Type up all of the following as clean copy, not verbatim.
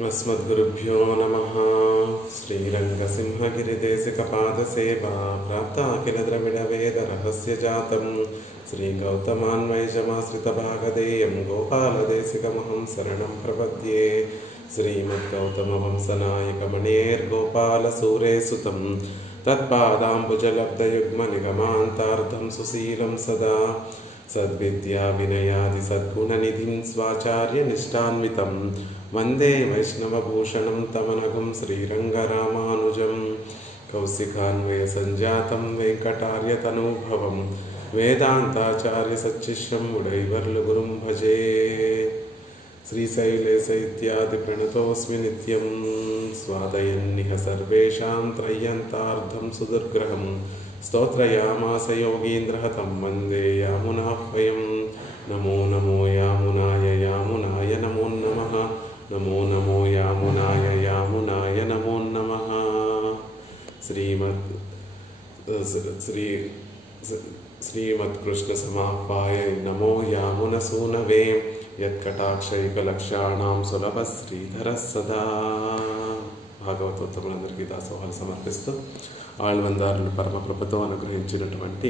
अस्मद्गुरुभ्यो नमः। श्रीरङ्गसिंहगिरिदेशिकपादसेवा प्राप्ता किल द्रविडवेदरहस्यजातं श्रीगौतमान्वैषमाश्रितभागधेयं गोपालदेशिकमहं शरणं प्रपद्ये। श्रीमद्गौतमवंशनायकमणेर्गोपालसूरेसुतं तत्पादाम्बुजलब्धयुग्मनिगमान्तार्धं सुशीलं सदा सद्विद्या विनयादि सद्गुणनिधिं स्वाचार्यनिष्ठान्वितं वन्दे वैष्णवभूषणं तमनघं श्रीरङ्गरामानुजं कौशिकान्वयसञ्जातं वेङ्कटार्यतनुभवं वेदान्ताचार्यसच्शिष्यं उडैवर्लुगुरुं भजे। श्रीशैलेश इत्यादि प्रणतोऽस्मि नित्यं स्वादयन्निह सर्वेषां त्रय्यन्तार्धं सुदुर्ग्रहं स्तोत्रयामास योगीन्द्रः तं वन्दे यामुनाह्वयं। नमो नमो यामुनाय यामुनाय नमो नमः। नमो नमो यामुनाय यामुनाय नमो नमः। श्रीमत्कृष्णसमाह्वाय नमो यामुनसूनवे यत्कटाक्षैकलक्षाणां सुलभः श्रीधरः सदा। భాగవతోత్తములందరికీ దాసోహాలు సమర్పిస్తూ ఆళ్వందారులు పరమకృపతో అనుగ్రహించినటువంటి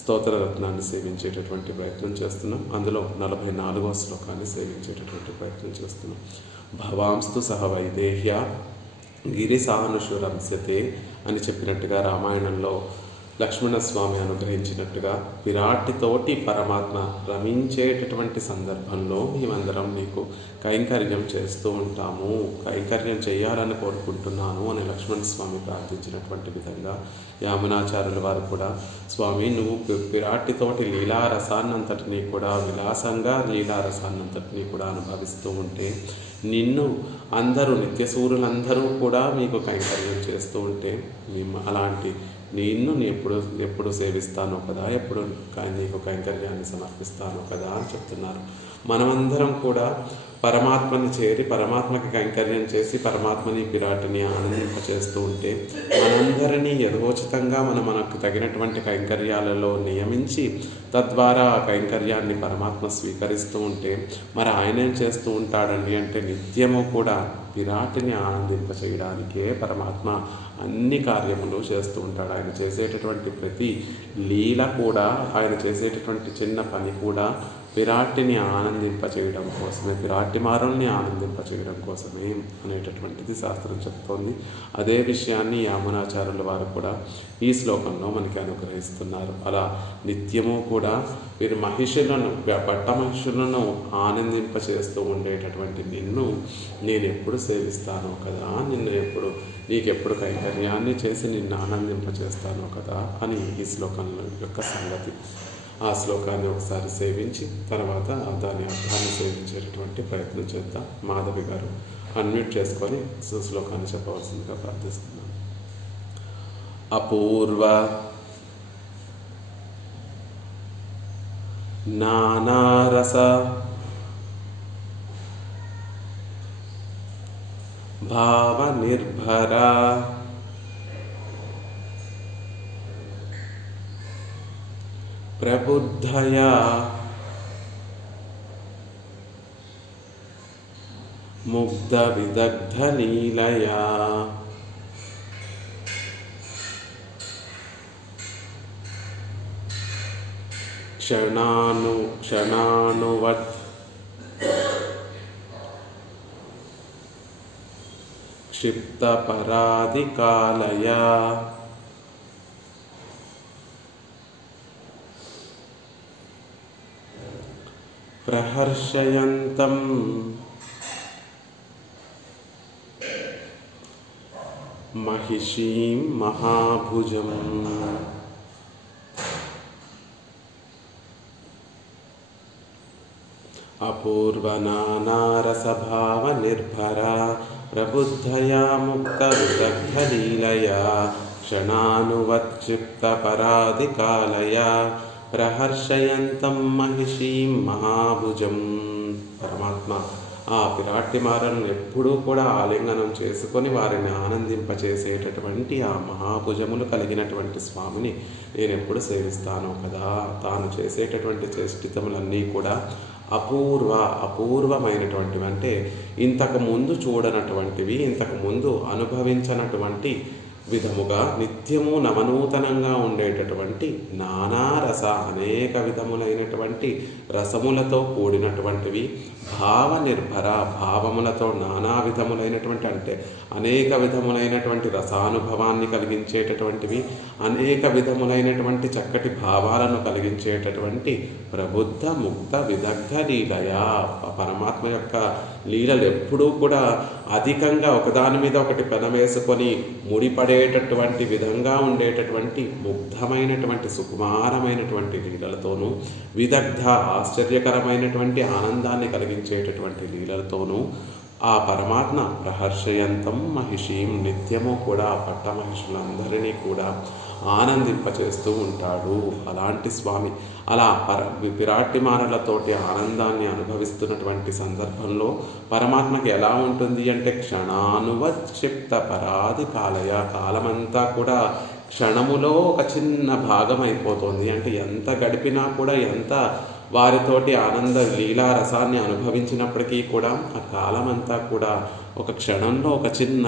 స్తోత్రరత్నాన్ని సేవించేటటువంటి ప్రయత్నం చేస్తున్నాం. అందులో 44వ శ్లోకాన్ని సేవించేటటువంటి ప్రయత్నం చేస్తున్నాం. భవాంస్తు సహ వైదేహ్య గిరిసానుషురంస్యతే అని చెప్పినట్టుగా రామాయణంలో లక్ష్మణస్వామి అనుగ్రహించినట్టుగా విరాట్తోటి పరమాత్మ రమించేటటువంటి సందర్భంలో మేమందరం నీకు కైంకర్యం చేస్తూ ఉంటాము, కైంకర్యం చేయాలని కోరుకుంటున్నాను అని లక్ష్మణస్వామి ప్రార్థించినటువంటి విధంగా యామునాచార్యుల వారు కూడా, స్వామి నువ్వు విరాట్తోటి లీలారసాన్నంతటినీ కూడా విలాసంగా లీలారసాన్నంతటినీ కూడా అనుభవిస్తూ ఉంటే నిన్ను అందరూ నిత్యసూరులందరూ కూడా మీకు కైంకర్యం చేస్తూ ఉంటే అలాంటి నిన్ను ఎప్పుడు సేవిస్తానో కదా, ఎప్పుడు నీకు కైంకర్యాన్ని సమర్పిస్తానో కదా అని చెప్తున్నారు. మనమందరం కూడా పరమాత్మని చేరి పరమాత్మకి కైంకర్యం చేసి పరమాత్మని విరాటిని ఆనందింపచేస్తూ ఉంటే మనందరినీ యథోచితంగా మనకు తగినటువంటి కైంకర్యాలలో నియమించి తద్వారా ఆ కైంకర్యాన్ని పరమాత్మ స్వీకరిస్తూ ఉంటే మరి ఆయన ఏం చేస్తూ ఉంటాడండి అంటే నిత్యము కూడా విరాటిని ఆనందింపచేయడానికే పరమాత్మ అన్ని కార్యములు చేస్తూ ఉంటాడు. ఆయన చేసేటటువంటి ప్రతి లీల కూడా, ఆయన చేసేటటువంటి చిన్న పని కూడా విరాటిని ఆనందింపచేయడం కోసమే, విరాటి మారుల్ని ఆనందింపచేయడం కోసమే అనేటటువంటిది శాస్త్రం చెప్తోంది. అదే విషయాన్ని యామునాచార్యుల వారు కూడా ఈ శ్లోకంలో మనకి అనుగ్రహిస్తున్నారు. అలా నిత్యము కూడా వీరు పట్ట మహిషులను ఆనందింపచేస్తూ ఉండేటటువంటి నిన్ను నేను ఎప్పుడు సేవిస్తానో కదా, నీకెప్పుడు కైంకర్యాన్ని చేసి నిన్ను ఆనందింపచేస్తానో కదా అని ఈ శ్లోకంలో యొక్క సంగతి. ఆ శ్లోకాన్ని ఒకసారి సేవించి తర్వాత దాని అర్థాన్ని సేవించేటటువంటి ప్రయత్నం చేద్దాం. మాధవి గారు అన్మ్యూట్ చేసుకొని శ్లోకాన్ని చెప్పవలసిందిగా ప్రార్థిస్తున్నాను. అపూర్వ నానారస భావ నిర్భర ప్రబుద్ధయా ముగ్ధ విదగ్ధ లీలయా క్షణానువత్ క్షిప్త పరాదికాలయా ప్రహర్షయంతం మహిషీం మహాభుజం. అపూర్వనానారసభావ నిర్భర ప్రబుద్ధయా ముక్త విదగ్ధ లీలయా క్షణానువత్క్షిప్త పరాదికాలయా ప్రహర్షయంతం మహిషీం మహాభుజం. పరమాత్మ ఆ విరాట్టిమారలను ఎప్పుడూ కూడా ఆలింగనం చేసుకొని వారిని ఆనందింపచేసేటటువంటి ఆ మహాభుజములు కలిగినటువంటి స్వామిని నేను ఎప్పుడు సేవిస్తానో కదా. తాను చేసేటటువంటి చేష్టితములన్నీ కూడా అపూర్వమైనటువంటివి, అంటే ఇంతకు ముందు చూడనటువంటివి, ఇంతకు ముందు అనుభవించినటువంటి విధముగా నిత్యము నవనూతనంగా ఉండేటటువంటి నానా రస, అనేక విధములైనటువంటి రసములతో కూడినటువంటివి, భావ నిర్భర, భావములతో నానా విధములైనటువంటి, అంటే అనేక విధములైనటువంటి రసానుభవాన్ని కలిగించేటటువంటివి, అనేక విధములైనటువంటి చక్కటి భావాలను కలిగించేటటువంటి ప్రబుద్ధ ముక్త విదగ్ధ లీలయ. పరమాత్మ యొక్క లీలలు ఎప్పుడూ కూడా అధికంగా ఒకదాని మీద ఒకటి పెనవేసుకొని ముడిపడేటటువంటి విధంగా ఉండేటటువంటి ముగ్ధమైనటువంటి సుకుమారమైనటువంటి లీలలతోనూ, విదగ్ధ ఆశ్చర్యకరమైనటువంటి ఆనందాన్ని కలిగించేటటువంటి లీలలతోనూ ఆ పరమాత్మ ప్రహర్షయంతం మహిషీం, నిత్యము కూడా పట్ట మహిషులందరినీ కూడా ఆనందింపచేస్తూ ఉంటాడు. అలాంటి స్వామి అలా విరాట్టిమానులతోటి ఆనందాన్ని అనుభవిస్తున్నటువంటి సందర్భంలో పరమాత్మకి ఎలా ఉంటుంది అంటే క్షణానువక్షిప్త పరాది కాలయ, కాలమంతా కూడా క్షణములో ఒక చిన్న భాగం అయిపోతుంది. అంటే ఎంత గడిపినా కూడా, ఎంత వారితోటి ఆనంద లీలా రసాన్ని అనుభవించినప్పటికీ కూడా ఆ కాలమంతా కూడా ఒక క్షణంలో ఒక చిన్న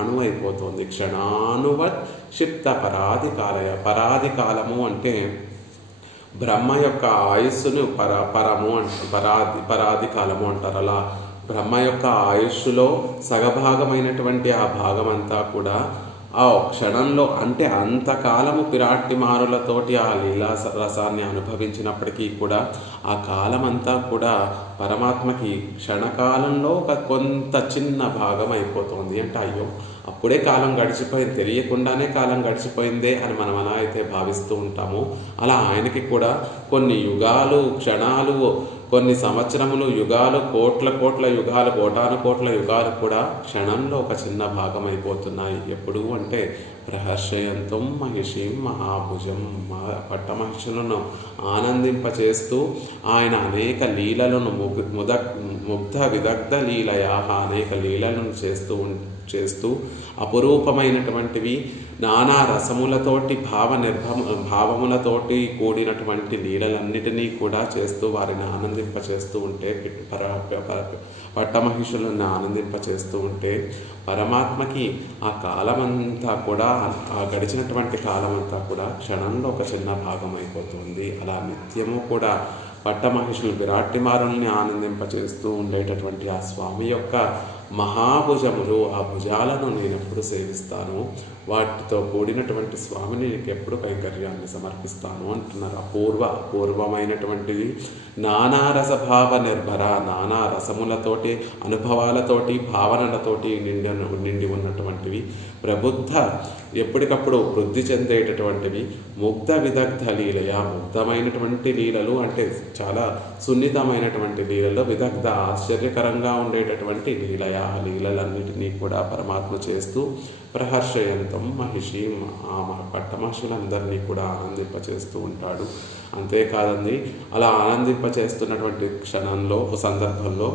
అణువైపోతుంది. క్షణానువక్షిప్త పరాది కాలయ. పరాది కాలము అంటే బ్రహ్మ యొక్క ఆయుస్సును పరాది కాలము అంటారు. అలా బ్రహ్మ యొక్క ఆయుష్లో సగభాగమైనటువంటి ఆ భాగమంతా కూడా ఆ క్షణంలో, అంటే అంతకాలము పిరాట్టిమారులతోటి ఆ లీలా రసాన్ని అనుభవించినప్పటికీ కూడా ఆ కాలమంతా కూడా పరమాత్మకి క్షణకాలంలో ఒక కొంత చిన్న భాగం అయిపోతుంది. అంటే అయ్యో అప్పుడే కాలం గడిచిపోయింది, తెలియకుండానే కాలం గడిచిపోయిందే అని మనం అలా అయితే భావిస్తూ ఉంటాము. అలా ఆయనకి కూడా కొన్ని యుగాలు, క్షణాలు, కొన్ని సంవత్సరములు, యుగాలు, కోట్ల యుగాలు, కోటాను యుగాలు కూడా క్షణంలో ఒక చిన్న భాగం అయిపోతున్నాయి. ఎప్పుడు అంటే ప్రహర్షయంతం మహిషీం మహాభుజం, పట్ట మహిషులను ఆనందింపచేస్తూ ఆయన అనేక లీలలను ముగ్ధ విదగ్ధ లీలయా, అనేక లీలలను చేస్తూ అపురూపమైనటువంటివి నానా రసములతోటి భావములతోటి కూడినటువంటి లీలలన్నిటినీ కూడా చేస్తూ వారిని ఆనందింపచేస్తూ ఉంటే, పట్టమహిషులను ఆనందింపచేస్తూ ఉంటే పరమాత్మకి ఆ కాలమంతా కూడా, ఆ గడిచినటువంటి కాలమంతా కూడా క్షణంలో ఒక చిన్న భాగం అయిపోతుంది. అలా నిత్యము కూడా పట్టమహిషులు విరాట్టిమారుల్ని ఆనందింపచేస్తూ ఉండేటటువంటి ఆ స్వామి యొక్క మహాభుజములు, ఆ భుజాలను నేను ఎప్పుడు సేవిస్తాను, వాటితో కూడినటువంటి స్వామిని నీకు ఎప్పుడు కైంకర్యాన్ని సమర్పిస్తాను అంటున్నారు. అపూర్వమైనటువంటిది నానా రసభావ నిర్భర, నానా రసములతోటి, అనుభవాలతోటి, భావనలతోటి నిండి ఉన్నటువంటివి, ప్రబుద్ధ, ఎప్పటికప్పుడు వృద్ధి చెందేటటువంటివి, ముగ్ధ విదగ్ధ లీలయ, ముగ్ధమైనటువంటి లీలలు అంటే చాలా సున్నితమైనటువంటి లీలలో, విదగ్ధ ఆశ్చర్యకరంగా ఉండేటటువంటి లీలయ, లీలలన్నిటినీ కూడా పరమాత్మ చేస్తూ ప్రహర్షయంతం మహిషీం, ఆ పట్టమహిషులందరినీ కూడా ఆనందింపచేస్తూ ఉంటాడు. అంతేకాదండి, అలా ఆనందింపచేస్తున్నటువంటి క్షణంలో, సందర్భంలో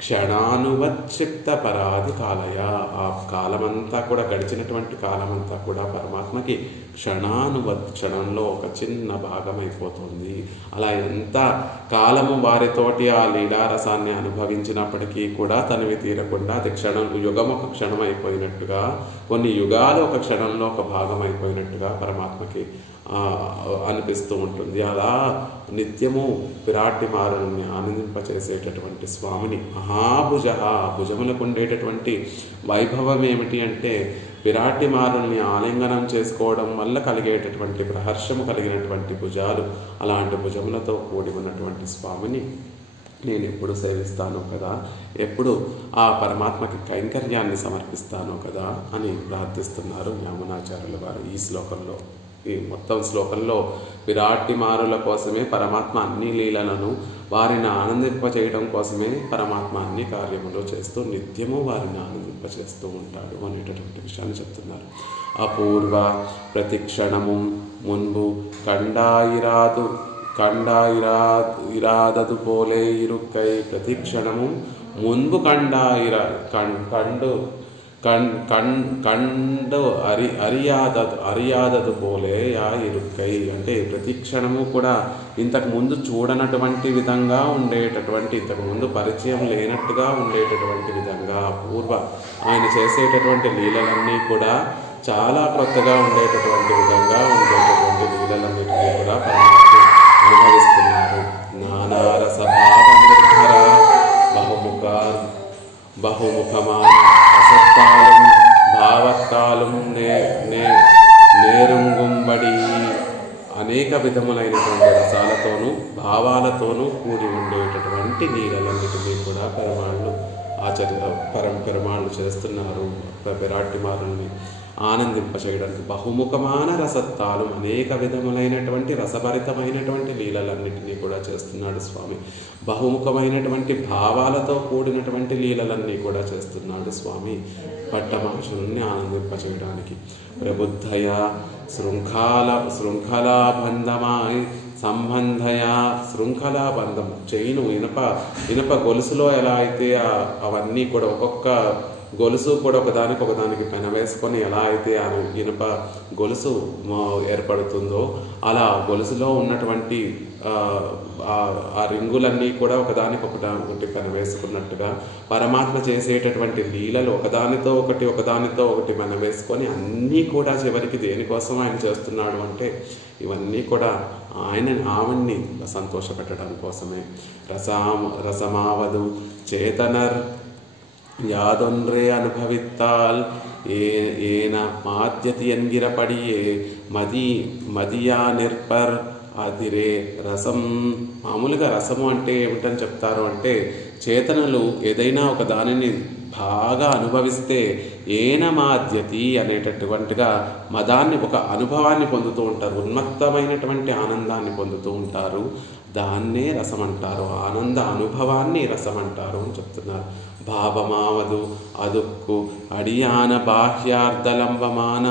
క్షణానువక్షిప్త పరాది కాలయ, ఆ కాలమంతా కూడా, గడిచినటువంటి కాలమంతా కూడా పరమాత్మకి క్షణంలో ఒక చిన్న భాగం అయిపోతుంది. అలా ఎంత కాలము వారితోటి ఆ లీలారసాన్ని అనుభవించినప్పటికీ కూడా తనివి తీరకుండా అది యుగం ఒక క్షణం అయిపోయినట్టుగా, కొన్ని యుగాలు ఒక క్షణంలో ఒక భాగం అయిపోయినట్టుగా పరమాత్మకి అనిపిస్తూ ఉంటుంది. అలా నిత్యము విరాట్టిమారుల్ని ఆనందింపచేసేటటువంటి స్వామిని మహాభుజ, భుజములకు ఉండేటటువంటి వైభవం ఏమిటి అంటే విరాట్టిమారుల్ని ఆలింగనం చేసుకోవడం వల్ల కలిగేటటువంటి ప్రహర్షము కలిగినటువంటి భుజాలు. అలాంటి భుజములతో కూడి ఉన్నటువంటి స్వామిని నేను ఎప్పుడు సేవిస్తాను కదా, ఎప్పుడు ఆ పరమాత్మకి కైంకర్యాన్ని సమర్పిస్తాను కదా అని ప్రార్థిస్తున్నారు యామునాచార్యుల వారు ఈ శ్లోకంలో. ఈ మొత్తం శ్లోకంలో విరాట్టిమారుల కోసమే పరమాత్మ అన్ని లీలలను, వారిని ఆనందింపచేయడం కోసమే పరమాత్మ అన్ని కార్యములు చేస్తూ నిత్యము వారిని ఆనందింపచేస్తూ ఉంటాడు అనేటటువంటి విషయాన్ని చెప్తున్నారు. అపూర్వ ప్రతిక్షణము మున్బు కండాయిరాదదు పోలే ఇరుక్కై ప్రతిక్షణము మున్బు కండు అరియాదదు పోలే యా ఇరుక్కై అంటే ప్రతి క్షణము కూడా ఇంతకు ముందు చూడనటువంటి విధంగా ఉండేటటువంటి, ఇంతకు ముందు పరిచయం లేనట్టుగా ఉండేటటువంటి విధంగా ఆయన చేసేటటువంటి లీలలన్నీ కూడా చాలా కొత్తగా ఉండేటటువంటి విధంగా ఉండేటటువంటి లీలలన్నిటినీ కూడా పరమాత్మ అనుభవిస్తున్నారు. నానారస భావ బహుముఖమాన రసత్తాலும் భావత్తాலும் నేరుంగుంబడి అనేక విధములైనటువంటి రసాలతోనూ భావాలతోనూ కూడి ఉండేటటువంటి లీలలన్నిటినీ కూడా పెరుమాళ్ళు చేస్తున్నారు. పిరాట్టిమారుల్ని ఆనందింపచేయడానికి బహుముఖమాన రసత్తాలు అనేక విధములైనటువంటి రసభరితమైనటువంటి లీలలన్నిటినీ కూడా చేస్తున్నాడు స్వామి. బహుముఖమైనటువంటి భావాలతో కూడినటువంటి లీలలన్నీ కూడా చేస్తున్నాడు స్వామి పట్టమహర్షుల్ని ఆనందింపచేయడానికి. ప్రబుద్ధయ శృంఖలాబంధమాయ్ సంబంధయా శృంఖలాబంధం చైను ఇనప గొలుసులో ఎలా అయితే అవన్నీ కూడా ఒక్కొక్క గొలుసు కూడా ఒకదానికి పెనవేసుకొని ఎలా అయితే ఆ ఇనుప గొలుసు ఏర్పడుతుందో అలా గొలుసులో ఉన్నటువంటి ఆ రింగులన్నీ కూడా ఒకదానికొకటి పెనవేసుకున్నట్టుగా పరమాత్మ చేసేటటువంటి లీలలు ఒకదానితో ఒకటి పెనవేసుకొని అన్నీ కూడా చివరికి దేనికోసం ఆయన చేస్తున్నాడు అంటే ఇవన్నీ కూడా ఆవిడ్ని సంతోషపెట్టడం కోసమే. రసమావదు చేతనర్ யாதொன்றே அனுபவித்தால் ஏன மாத்தியதி என்கிறபடியே మదియా నిర్పర్ అదిరే రసం. మామూలుగా రసము అంటే ఏమిటని చెప్తారు అంటే చేతనలు ఏదైనా ఒక దానిని బాగా అనుభవిస్తే ఏనమాద్యతి అనేటటువంటిగా మదాన్ని ఒక అనుభవాన్ని పొందుతూ ఉంటారు, ఉన్మత్తమైనటువంటి ఆనందాన్ని పొందుతూ ఉంటారు. దాన్నే రసం అంటారు, ఆనంద అనుభవాన్ని రసం అంటారు అని చెప్తున్నారు. భావమావదు అదుక్కు అడియాన బాహ్యార్ధలంబమాన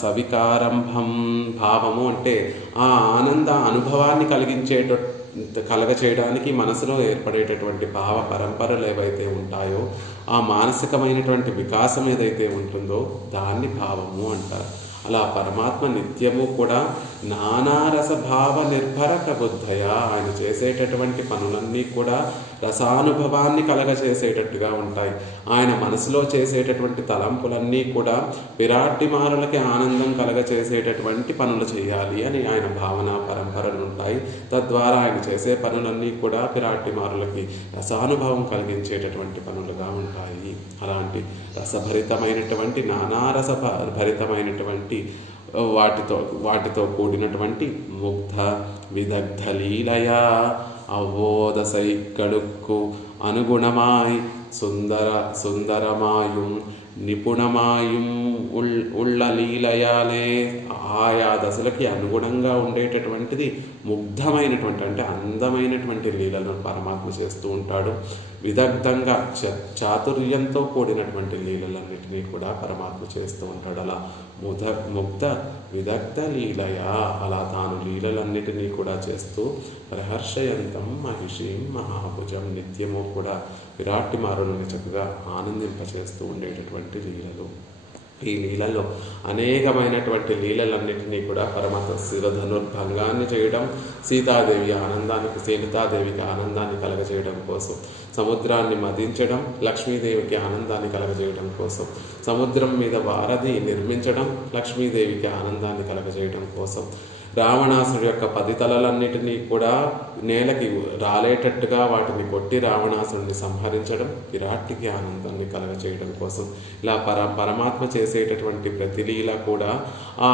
సవికారంభం. భావము అంటే ఆ ఆనంద అనుభవాన్ని కలగచేయడానికి మనసులో ఏర్పడేటటువంటి భావ పరంపరలు ఏవైతే ఉంటాయో ఆ మానసికమైనటువంటి వికాసం ఏదైతే ఉంటుందో దాన్ని భావము అంటారు. అలా పరమాత్మ నిత్యము కూడా నానారసభావ నిర్భర ప్రబుద్ధయ ఆయన చేసేటటువంటి పనులన్నీ కూడా రసానుభవాన్ని కలగచేసేటట్టుగా ఉంటాయి. ఆయన మనసులో చేసేటటువంటి తలంపులన్నీ కూడా విరాట్టిమారులకి ఆనందం కలగచేసేటటువంటి పనులు చేయాలి అని ఆయన భావన పరంపరలు ఉంటాయి. తద్వారా ఆయన చేసే పనులన్నీ కూడా విరాట్టిమారులకి రసానుభవం కలిగించేటటువంటి పనులుగా ఉంటాయి. అలాంటి రసభరితమైనటువంటి నానారస భరితమైనటువంటి వాటితో కూడినటువంటి ముగ్ధ విదగ్ధ లీలయా అవ్వోదసైక్కడుక్కు అనుగుణమాయ్ సుందరమాయుం నిపుణమాయుం ఉళ్ళ లీలయాలే. ఆయా దశలకి అనుగుణంగా ఉండేటటువంటిది ముగ్ధమైనటువంటి అంటే అందమైనటువంటి లీలను పరమాత్మ చేస్తూ ఉంటాడు. విదగ్ధంగా చాతుర్యంతో కూడినటువంటి లీలలన్నిటినీ కూడా పరమాత్మ చేస్తూ ఉంటాడు. అలా ముగ్ధ విదగ్ధ లీలయ అలా తాను లీలలన్నిటినీ కూడా చేస్తూ ప్రహర్షయంతం మహిషీం మహాభుజం నిత్యము కూడా విరాట్టిమారులని చక్కగా ఆనందింపచేస్తూ ఉండేటటువంటి లీలలు. ఈ లీలలో అనేకమైనటువంటి లీలలన్నిటినీ కూడా పరమాత్మ శివధనుర్భంగాన్ని చేయడం, సీతాదేవికి ఆనందాన్ని కలగజేయడం కోసం, సముద్రాన్ని మదించడం, లక్ష్మీదేవికి ఆనందాన్ని కలగజేయడం కోసం, సముద్రం మీద వారధి నిర్మించడం, లక్ష్మీదేవికి ఆనందాన్ని కలగజేయడం కోసం, రావణాసుడి యొక్క 10 తలలన్నిటినీ కూడా నేలకి రాలేటట్టుగా వాటిని కొట్టి రావణాసుడిని సంహరించడం, విరాట్టికి ఆనందాన్ని కలగచేయడం కోసం. ఇలా పరమాత్మ చేసేటటువంటి ప్రతి లీల కూడా ఆ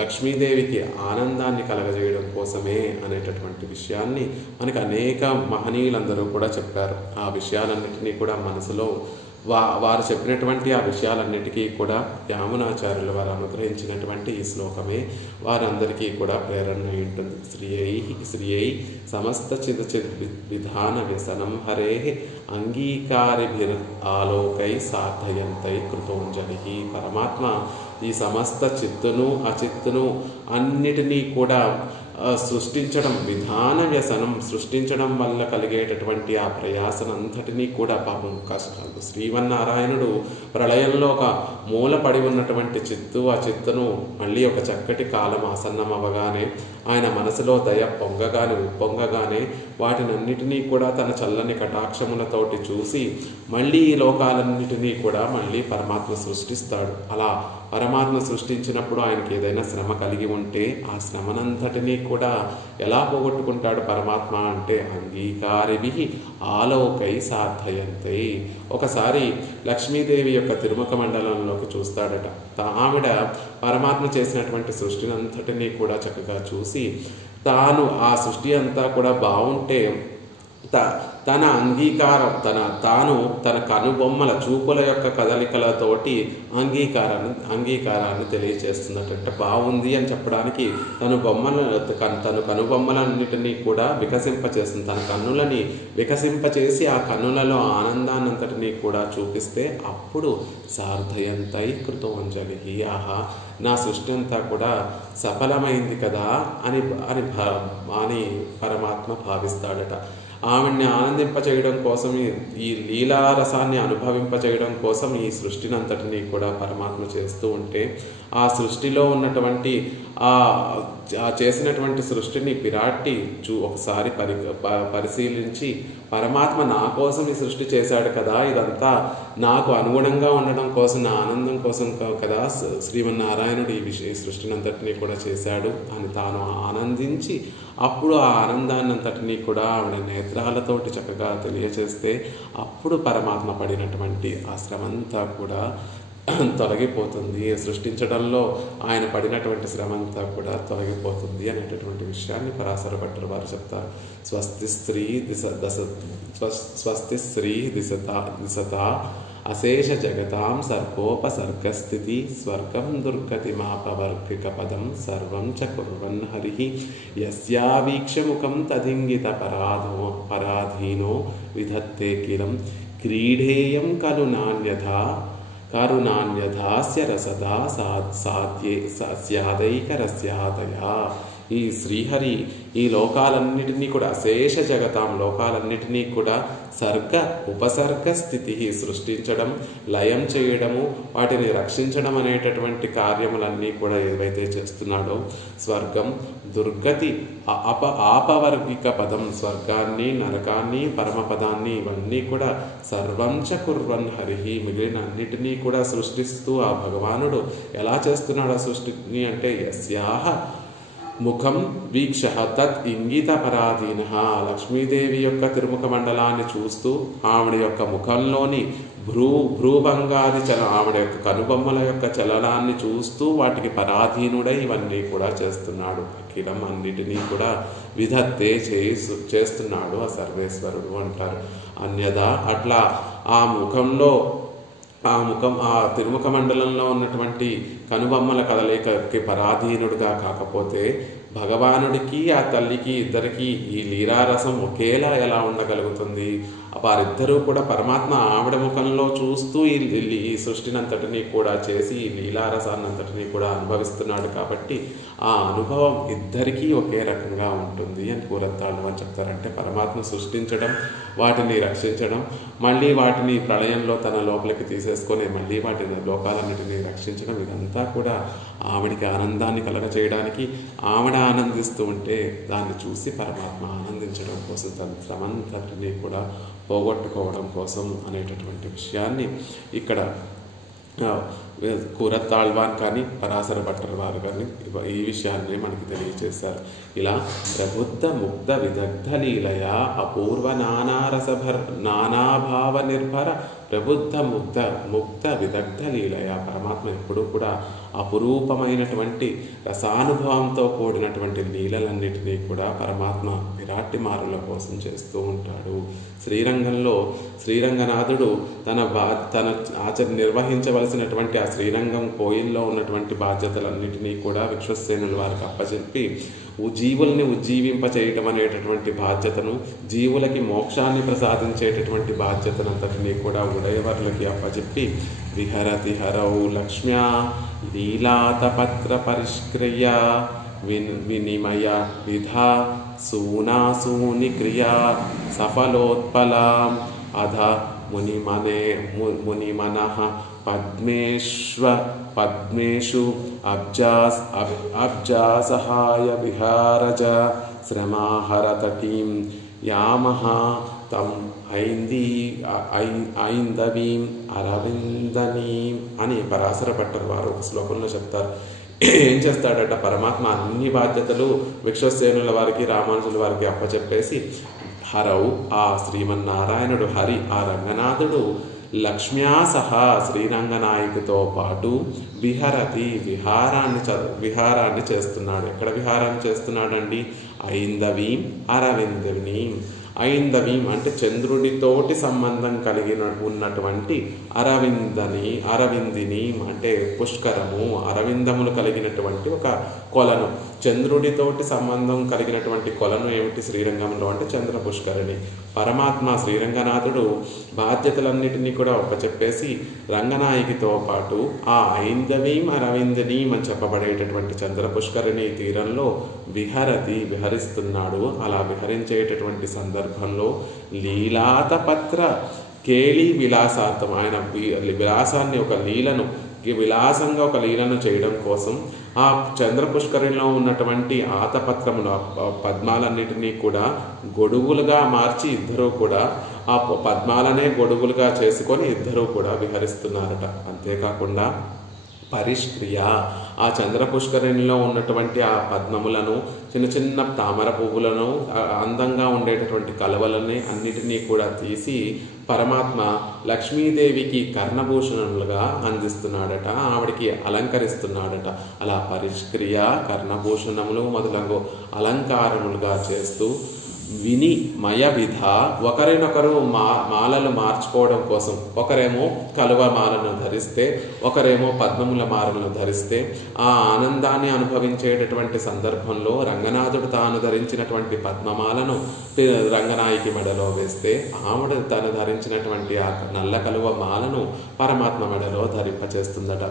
లక్ష్మీదేవికి ఆనందాన్ని కలగజేయడం కోసమే అనేటటువంటి విషయాన్ని మనకి అనేక మహనీయులందరూ కూడా చెప్పారు. ఆ విషయాలన్నిటినీ కూడా మనసులో వారు చెప్పినటువంటి ఆ విషయాలన్నిటికీ కూడా యామునాచార్యులు వారు అనుగ్రహించినటువంటి ఈ శ్లోకమే వారందరికీ కూడా ప్రేరణ ఉంటుంది. శ్రియై సమస్త విధాన వ్యసనం హరే అంగీకారిభిర్ ఆలోకై సాధయంతై కృతోంజలి. పరమాత్మ ఈ సమస్త చిత్తును అచిత్తును అన్నిటినీ కూడా సృష్టించడం, విధాన వ్యసనం సృష్టించడం వల్ల కలిగేటటువంటి ఆ ప్రయాసనంతటినీ కూడా పాపం కష్టాలు. శ్రీమన్నారాయణుడు ప్రళయంలో ఒక మూల పడి ఉన్నటువంటి ఆ చిత్తును మళ్ళీ ఒక చక్కటి కాలం ఆసన్నం అవ్వగానే ఆయన మనసులో దయ ఉప్పొంగగానే వాటినన్నిటినీ కూడా తన చల్లని కటాక్షములతోటి చూసి మళ్ళీ ఈ లోకాలన్నిటినీ కూడా మళ్ళీ పరమాత్మ సృష్టిస్తాడు. అలా పరమాత్మ సృష్టించినప్పుడు ఆయనకి ఏదైనా శ్రమ కలిగి ఉంటే ఆ శ్రమనంతటినీ కూడా ఎలా పోగొట్టుకుంటాడు పరమాత్మ అంటే అంగీకారిభి ఆలోకై సాధయంతై. ఒకసారి లక్ష్మీదేవి యొక్క తిరుముఖ మండలంలోకి చూస్తాడట. ఆవిడ పరమాత్మ చేసినటువంటి సృష్టినంతటినీ కూడా చక్కగా చూసి తాను ఆ సృష్టి అంతా కూడా బాగుంటే తన అంగీకారం తన కనుబొమ్మల చూపుల యొక్క కదలికలతోటి అంగీకారాన్ని తెలియజేస్తున్నట్టు బాగుంది అని చెప్పడానికి తన కనుబొమ్మలన్నిటినీ కూడా వికసింపచేస్తుంది. తన కన్నులని వికసింపచేసి ఆ కన్నులలో ఆనందాన్నంతటినీ కూడా చూపిస్తే అప్పుడు సార్థయంతై కృతోంజలి, ఆహా నా సృష్టి అంతా కూడా సఫలమైంది కదా అని పరమాత్మ భావిస్తాడట. ఆవిడ్ని ఆనందింపచేయడం కోసం, ఈ లీలారసాన్ని అనుభవింపచేయడం కోసం ఈ సృష్టిని అంతటినీ కూడా పరమాత్మ చేస్తూ ఉంటే ఆ సృష్టిలో ఉన్నటువంటి ఆ చేసినటువంటి సృష్టిని పిరాట్టి ఒకసారి పరిశీలించి పరమాత్మ నా కోసం ఈ సృష్టి చేశాడు కదా, ఇదంతా నాకు అనుగుణంగా ఉండడం కోసం, నా ఆనందం కోసం కదా శ్రీమన్నారాయణుడు ఈ సృష్టిని అంతటినీ కూడా చేశాడు అని తాను ఆనందించి అప్పుడు ఆ ఆనందాన్ని అంతటినీ కూడా ఆవిడ నేత్రాలతోటి చక్కగా తెలియచేస్తే అప్పుడు పరమాత్మ పడినటువంటి ఆ శ్రమంతా కూడా తొలగిపోతుంది. సృష్టించడంలో ఆయన పడినటువంటి శ్రమ అంతా కూడా తొలగిపోతుంది అనేటటువంటి విషయాన్ని పరాశర భట్టర్ వారు చెప్తారు. స్వస్తి శ్రీ దిశతా అశేష జగతాం సర్పోపసర్గస్థితి స్వర్గం దుర్గతి మాపవర్గిక పదం సర్వం చ కుర్వన్ హరి యస్యావీక్షముఖం తదింగిత పరాధీనో విధత్తే కిలం క్రీడేయం కరుణాన్యథాస్య రసదా స్యాదైకరస్యాదయా. ఈ శ్రీహరి ఈ లోకాలన్నిటినీ కూడా అశేష జగతాం లోకాలన్నిటినీ కూడా ఉపసర్గ స్థితి సృష్టించడం, లయం చేయడము, వాటిని రక్షించడం అనేటటువంటి కార్యములన్నీ కూడా ఏవైతే చేస్తున్నాడో స్వర్గం దుర్గతి ఆపవర్గిక పదం స్వర్గాన్ని నరకాన్ని పరమపదాన్ని ఇవన్నీ కూడా సర్వం చ కుర్వన్ హరి మిగిలిన అన్నిటినీ కూడా సృష్టిస్తూ ఆ భగవానుడు ఎలా చేస్తున్నాడు ఆ సృష్టిని అంటే యస్యాహ ముఖం వీక్ష తత్ ఇంగిత పరాధీన. లక్ష్మీదేవి యొక్క తిరుముఖ మండలాన్ని చూస్తూ ఆవిడ యొక్క ముఖంలోని భ్రూభంగాది ఆవిడ యొక్క కనుబొమ్మల యొక్క చలనాన్ని చూస్తూ వాటికి పరాధీనుడై ఇవన్నీ కూడా చేస్తున్నాడు. అఖిలం అన్నిటినీ కూడా విధత్తే చేస్తున్నాడు ఆ సర్వేశ్వరుడు అంటారు. అన్యదా అట్లా ఆ తిరుముఖ మండలంలో ఉన్నటువంటి కనుబొమ్మల కదలికకి పరాధీనుడిగా కాకపోతే భగవానుడికి ఆ తల్లికి ఇద్దరికి ఈ లీలారసం ఒకేలా ఎలా ఉండగలుగుతుంది? వారిద్దరూ కూడా పరమాత్మ ఆవిడ ముఖంలో చూస్తూ ఈ సృష్టినంతటినీ కూడా చేసి ఈ లీలారసాన్నంతటినీ కూడా అనుభవిస్తున్నాడు కాబట్టి ఆ అనుభవం ఇద్దరికీ ఒకే రకంగా ఉంటుంది అని కూరత్తాళ్ళు అని చెప్తారంటే పరమాత్మ సృష్టించడం, వాటిని రక్షించడం, మళ్ళీ వాటిని ప్రళయంలో తన లోపలికి తీసేసుకొని మళ్ళీ వాటిని లోకాలన్నిటినీ రక్షించడం, ఇదంతా కూడా ఆవిడికి ఆనందాన్ని కలగచేయడానికి, ఆవిడ ఆనందిస్తూ ఉంటే దాన్ని చూసి పరమాత్మ ఆనందించడం కోసం తన శ్రమంతటినీ కూడా పోగొట్టుకోవడం కోసం అనేటటువంటి విషయాన్ని ఇక్కడ కూరత్తాళ్వాన్ కానీ పరాశర భట్టర్ వారు కానీ ఈ విషయాన్ని మనకి తెలియజేశారు. ఇలా ప్రబుద్ధ ముగ్ధ విదగ్ధ లీలయ అపూర్వ నానాభావ నిర్భర ప్రబుద్ధ ముగ్ధ విదగ్ధ లీలయ. పరమాత్మ ఎప్పుడూ కూడా అపురూపమైనటువంటి రసానుభవంతో కూడినటువంటి లీలలన్నిటినీ కూడా పరమాత్మ విరాట్టిమారుల కోసం చేస్తూ ఉంటాడు. శ్రీరంగంలో శ్రీరంగనాథుడు తన నిర్వహించవలసినటువంటి ఆ శ్రీరంగం కోయిల్లో ఉన్నటువంటి బాధ్యతలన్నిటినీ కూడా విశ్వసేనుల వారికి అప్పచెప్పి జీవుల్ని ఉజ్జీవింపచేయటం అనేటటువంటి బాధ్యతను, జీవులకి మోక్షాన్ని ప్రసాదించేటటువంటి బాధ్యతనంతటినీ కూడా ఉడయవర్లకి అప్పచెప్పి విహరతి హరౌ లక్ష్మ్యా లీలాతపత్ర పరిష్క్రియ వినిమయ విధా సూనాసూని క్రియా సఫలోత్పలాం అధ మునిమనః పద్మేషు అబ్జాసహాయ విహారజ శ్రమాహరతటీం యామః తం ఐందవీం అరవిందనీం అని పరాశర భట్టర్ వారు ఒక శ్లోకంలో చెప్తారు. ఏం చేస్తాడట, పరమాత్మ అన్ని బాధ్యతలు విశ్వసేనుల వారికి రామానుజుల వారికి అప్పచెప్పేసి హరవు ఆ శ్రీమన్నారాయణుడు హరి ఆ రంగనాథుడు లక్ష్మ్యా సహా శ్రీరంగనాయకుతో పాటు విహారాన్ని చేస్తున్నాడు. ఎక్కడ విహారాన్ని చేస్తున్నాడండి? ఐందవీం అరవిందునీం. ఐందవీం అంటే చంద్రుడితోటి సంబంధం ఉన్నటువంటి అరవిందిని అంటే పుష్కరము, అరవిందములు కలిగినటువంటి ఒక కొలను. చంద్రుడితోటి సంబంధం కలిగినటువంటి కొలను ఏమిటి శ్రీరంగంలో అంటే చంద్ర పుష్కరిణి. పరమాత్మ శ్రీరంగనాథుడు బాధ్యతలన్నిటినీ కూడా ఒప్పచెప్పేసి రంగనాయకితో పాటు ఆ ఐందవీం అరవిందినీం అని చెప్పబడేటటువంటి చంద్ర పుష్కరిణి తీరంలో విహరిస్తున్నాడు. అలా విహరించేటటువంటి సందర్భంలో లీలాతపత్ర కేళి విలాసార్థం ఆయన విలాసాన్ని విలాసంగా ఒక లీలను చేయడం కోసం ఆ చంద్ర పుష్కరిణిలో ఉన్నటువంటి ఆతపత్రములు పద్మాలన్నిటినీ కూడా గొడుగులుగా మార్చి ఇద్దరూ కూడా ఆ పద్మాలనే గొడుగులుగా చేసుకొని ఇద్దరూ కూడా విహరిస్తున్నారట. అంతేకాకుండా పరిష్క్రియ ఆ చంద్ర పుష్కరిణిలో ఉన్నటువంటి ఆ పద్మములను, చిన్న చిన్న తామర పువ్వులను, అందంగా ఉండేటటువంటి కలవలని అన్నిటినీ కూడా తీసి పరమాత్మ లక్ష్మీదేవికి కర్ణభూషణములుగా అందిస్తున్నాడట, ఆవిడికి అలంకరిస్తున్నాడట. అలా పరిష్క్రియ కర్ణభూషణములు మొదలగు అలంకారములుగా చేస్తూ వినిమయ విధ ఒకరినొకరు మాలలు మార్చుకోవడం కోసం, ఒకరేమో కలువ మాలను ధరిస్తే ఒకరేమో పద్మముల మాలను ధరిస్తే ఆ ఆనందాన్ని అనుభవించేటటువంటి సందర్భంలో రంగనాథుడు తాను ధరించినటువంటి పద్మమాలను రంగనాయకి మెడలో వేస్తే ఆవిడ తను ధరించినటువంటి ఆ నల్ల కలువ మాలను పరమాత్మ మెడలో ధరింపచేస్తుందట.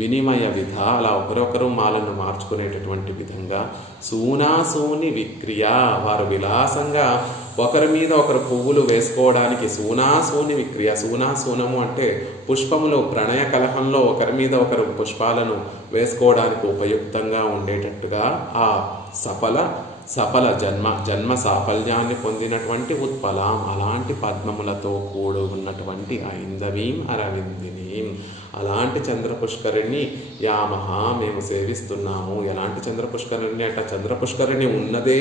వినిమయ విధ అలా ఒకరొకరు మాలను మార్చుకునేటటువంటి విధంగా సూనాసూని విక్రియ వారు విలాసంగా ఒకరి మీద ఒకరు పువ్వులు వేసుకోవడానికి సూనాసూని విక్రియ. సూనాసూనము అంటే పుష్పములు ప్రణయ కలహంలో ఒకరి మీద ఒకరు పుష్పాలను వేసుకోవడానికి ఉపయుక్తంగా ఉండేటట్టుగా ఆ సఫల జన్మ సాఫల్యాన్ని పొందినటువంటి ఉత్పలాం అలాంటి పద్మములతో కూడి ఉన్నటువంటి ఐందవీం అరవిందినీం అలాంటి చంద్ర పుష్కరిణి యామహ మేము సేవిస్తున్నాము. ఎలాంటి చంద్ర పుష్కరిణి అంటే చంద్ర పుష్కరిణి ఉన్నదే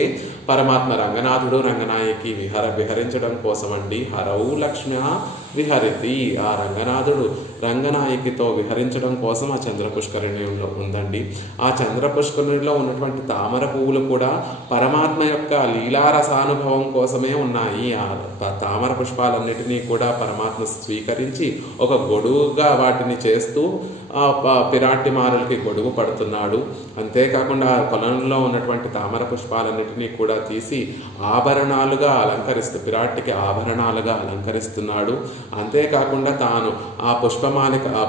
పరమాత్మ రంగనాథుడు రంగనాయకి విహరించడం కోసమండి. హరౌ లక్ష్మ్యా విహరితి ఆ రంగనాథుడు రంగనాయకితో విహరించడం కోసం ఆ చంద్ర పుష్కరిణిలో ఉందండి. ఆ చంద్ర పుష్కరిణిలో ఉన్నటువంటి తామర పువ్వులు కూడా పరమాత్మ యొక్క లీలారసానుభవం కోసమే ఉన్నాయి. ఆ తామర పుష్పాలన్నిటినీ కూడా పరమాత్మ స్వీకరించి ఒక గొడుగుగా వాటిని చేస్తూ పిరాటిమారులకి గొడుగు పడుతున్నాడు. అంతేకాకుండా కొలంలో ఉన్నటువంటి తామర పుష్పాలన్నిటినీ కూడా తీసి ఆభరణాలుగా పిరాటికి ఆభరణాలుగా అలంకరిస్తున్నాడు. అంతేకాకుండా తాను ఆ పుష్పమాలిక ఆ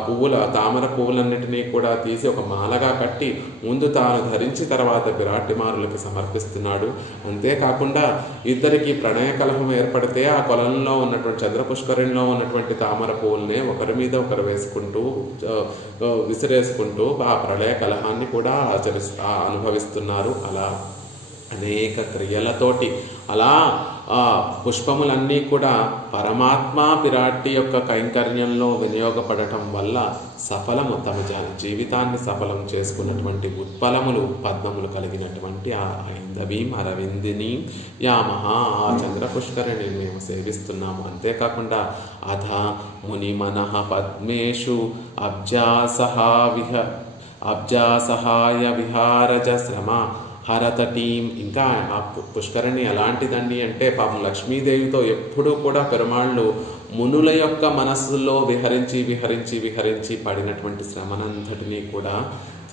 తామర పువ్వులన్నిటినీ కూడా తీసి ఒక మాలగా కట్టి ముందు తాను ధరించి తర్వాత పిరాటిమారులకి సమర్పిస్తున్నాడు. అంతేకాకుండా ఇద్దరికి ప్రణయ కలహం ఏర్పడితే ఆ కొలంలో ఉన్నటువంటి చంద్ర పుష్కరిణిలో ఉన్నటువంటి తామర పువ్వులనే ఒకరి మీద ఒకరు వేసుకుంటూ విసిరేసుకుంటూ ఆ ప్రళయ కలహాన్ని కూడా అనుభవిస్తున్నారు. అలా అనేక క్రియలతోటి అలా పుష్పములన్నీ కూడా పరమాత్మ పిరాటి యొక్క కైంకర్యంలో వినియోగపడటం వల్ల సఫలము తమ జీవితాన్ని సఫలం చేసుకున్నటువంటి ఉత్పలములు పద్మములు కలిగినటువంటి ఆ ఐందవీం అరవిందిని యామహ ఆ చంద్ర పుష్కరిణి మేము సేవిస్తున్నాము. అంతేకాకుండా అధ మునిమనః పద్మేషు అబ్జాసహాయ విహారజ శ్రమ హరతటీం. ఇంకా ఆ పుష్కరిణి ఎలాంటిదండి అంటే పాపం లక్ష్మీదేవితో ఎప్పుడూ కూడా పెరుమాళ్ళు మునుల యొక్క మనస్సులో విహరించి పడినటువంటి శ్రమనంతటినీ కూడా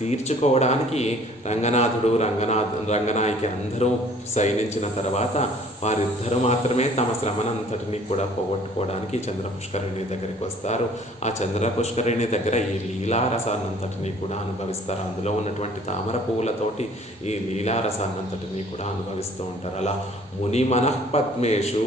తీర్చుకోవడానికి రంగనాథుడు రంగనాయకి అందరూ శయనించిన తర్వాత వారిద్దరూ మాత్రమే తమ శ్రమనంతటినీ కూడా పోగొట్టుకోవడానికి చంద్ర పుష్కరిణి దగ్గరికి వస్తారు. ఆ చంద్ర పుష్కరిణి దగ్గర ఈ లీలారసాన్నంతటినీ కూడా అనుభవిస్తారు. అందులో ఉన్నటువంటి తామర పువ్వులతోటి ఈ లీలారసాన్నంతటినీ కూడా అనుభవిస్తూ ఉంటారు. అలా ముని మనఃపద్మేషు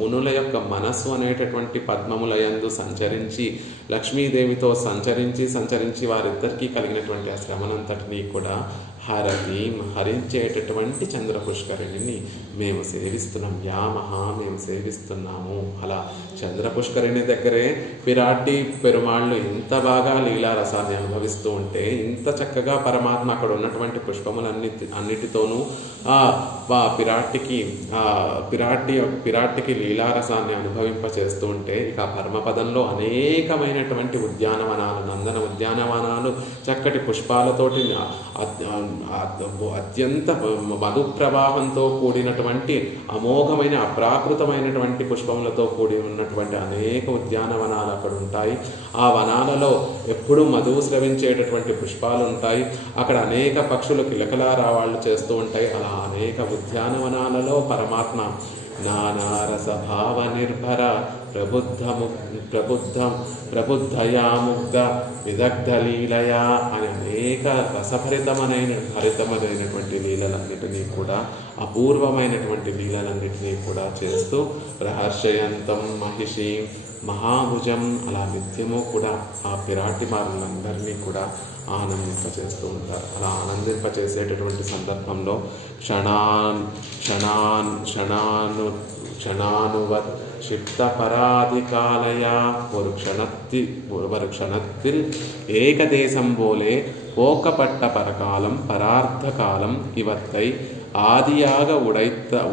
మునుల యొక్క మనస్సు అనేటటువంటి పద్మములయందు సంచరించి లక్ష్మీదేవితో సంచరించి వారిద్దరికీ కలిగినటువంటి ఆ శ్రమనంతటినీ కూడా హరించేటటువంటి చంద్ర పుష్కరిణిని మేము సేవిస్తున్నాం. మేము సేవిస్తున్నాము. అలా చంద్ర పుష్కరిణి దగ్గరే పిరాటి పెరుమాళ్ళు ఇంత బాగా లీలారసాన్ని అనుభవిస్తూ ఉంటే, ఇంత చక్కగా పరమాత్మ అక్కడ ఉన్నటువంటి పుష్పములన్నిటితోనూ పిరాటికి లీలారసాన్ని అనుభవింపచేస్తూ ఉంటే, ఇక పరమపదంలో అనేకమైనటువంటి ఉద్యానవనాలు, నందన ఉద్యానవనాలు, చక్కటి పుష్పాలతోటి అత్యంత మధు ప్రవాహంతో కూడినటువంటి అమోఘమైన అప్రాకృతమైనటువంటి పుష్పములతో కూడి ఉన్నటువంటి అనేక ఉద్యానవనాలు అక్కడ ఉంటాయి. ఆ వనాలలో ఎప్పుడూ మధువు స్రవించేటటువంటి పుష్పాలు ఉంటాయి. అక్కడ అనేక పక్షులు కిలకలారావాళ్ళు చేస్తూ ఉంటాయి. అలా అనేక ఉద్యానవనాలలో పరమాత్మ నానారసభావ నిర్భర ప్రబుద్ధయా ముగ్ధ విదగ్ధ లీలయా అని అనేక హరితమైనటువంటి లీలలన్నిటినీ కూడా, అపూర్వమైనటువంటి లీలలన్నిటినీ కూడా చేస్తూ ప్రహర్షయంతం మహిషి మహాభుజం అలా నిత్యము కూడా ఆ పిరాటిమారులందరినీ కూడా ఆనందింపచేస్తూ ఉంటారు. అలా ఆనందింపచేసేటటువంటి సందర్భంలో క్షణానువత్ క్షిప్త పరాధికాలయ ஒரு க்ஷணத்தில் ஏகதேசம் போலே போக்கப்பட்ட பரகாலம் பரார்த்தகாலம் இவத்தை ఆదియాగ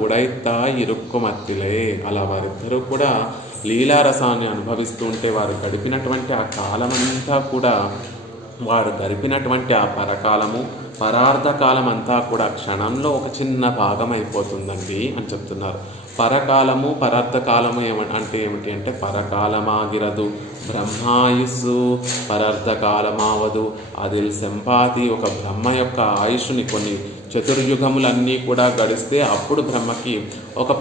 ఉడైతాయి ఇరుక్కుమత్తిలే. అలా వారిద్దరూ కూడా లీలారసాన్ని అనుభవిస్తూ ఉంటే వారు గడిపినటువంటి ఆ కాలమంతా కూడా, వారు గడిపినటువంటి ఆ పరకాలము పరార్ధకాలం అంతా కూడా క్షణంలో ఒక చిన్న భాగం అయిపోతుందండి అని చెప్తున్నారు. పరకాలము పరార్ధకాలము అంటే ఏమిటి అంటే, పరకాలమాగిరదు బ్రహ్మాయుస్సు, పరార్ధకాలమావదు అదిల్ సంపాతి. ఒక బ్రహ్మ యొక్క ఆయుష్ని కొన్ని చతుర్యుగములన్నీ కూడా గడిస్తే అప్పుడు బ్రహ్మకి ఒక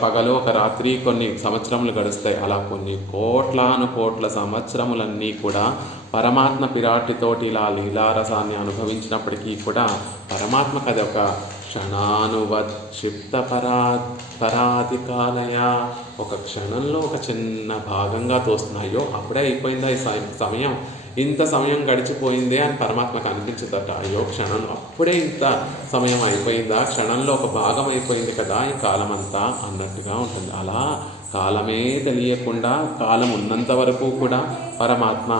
పగలు ఒక రాత్రి కొన్ని సంవత్సరములు గడుస్తాయి. అలా కొన్ని కోట్ల సంవత్సరములన్నీ కూడా పరమాత్మ పిరాటితోటి ఇలా లీలారసాన్ని అనుభవించినప్పటికీ కూడా పరమాత్మకు అది ఒక క్షణానువత్ క్షిప్త పరాధికాలయ, ఒక క్షణంలో ఒక చిన్న భాగంగా తోస్తున్నాయో అప్పుడే అయిపోయిందా ఈ సమయం, ఇంత సమయం గడిచిపోయిందే అని పరమాత్మకు అనిపించదట. అయ్యో క్షణం అప్పుడే ఇంత సమయం అయిపోయిందా, క్షణంలో ఒక భాగం అయిపోయింది కదా ఈ కాలం అంతా అన్నట్టుగా ఉంటుంది. అలా కాలమే తెలియకుండా కాలం ఉన్నంత వరకు కూడా పరమాత్మ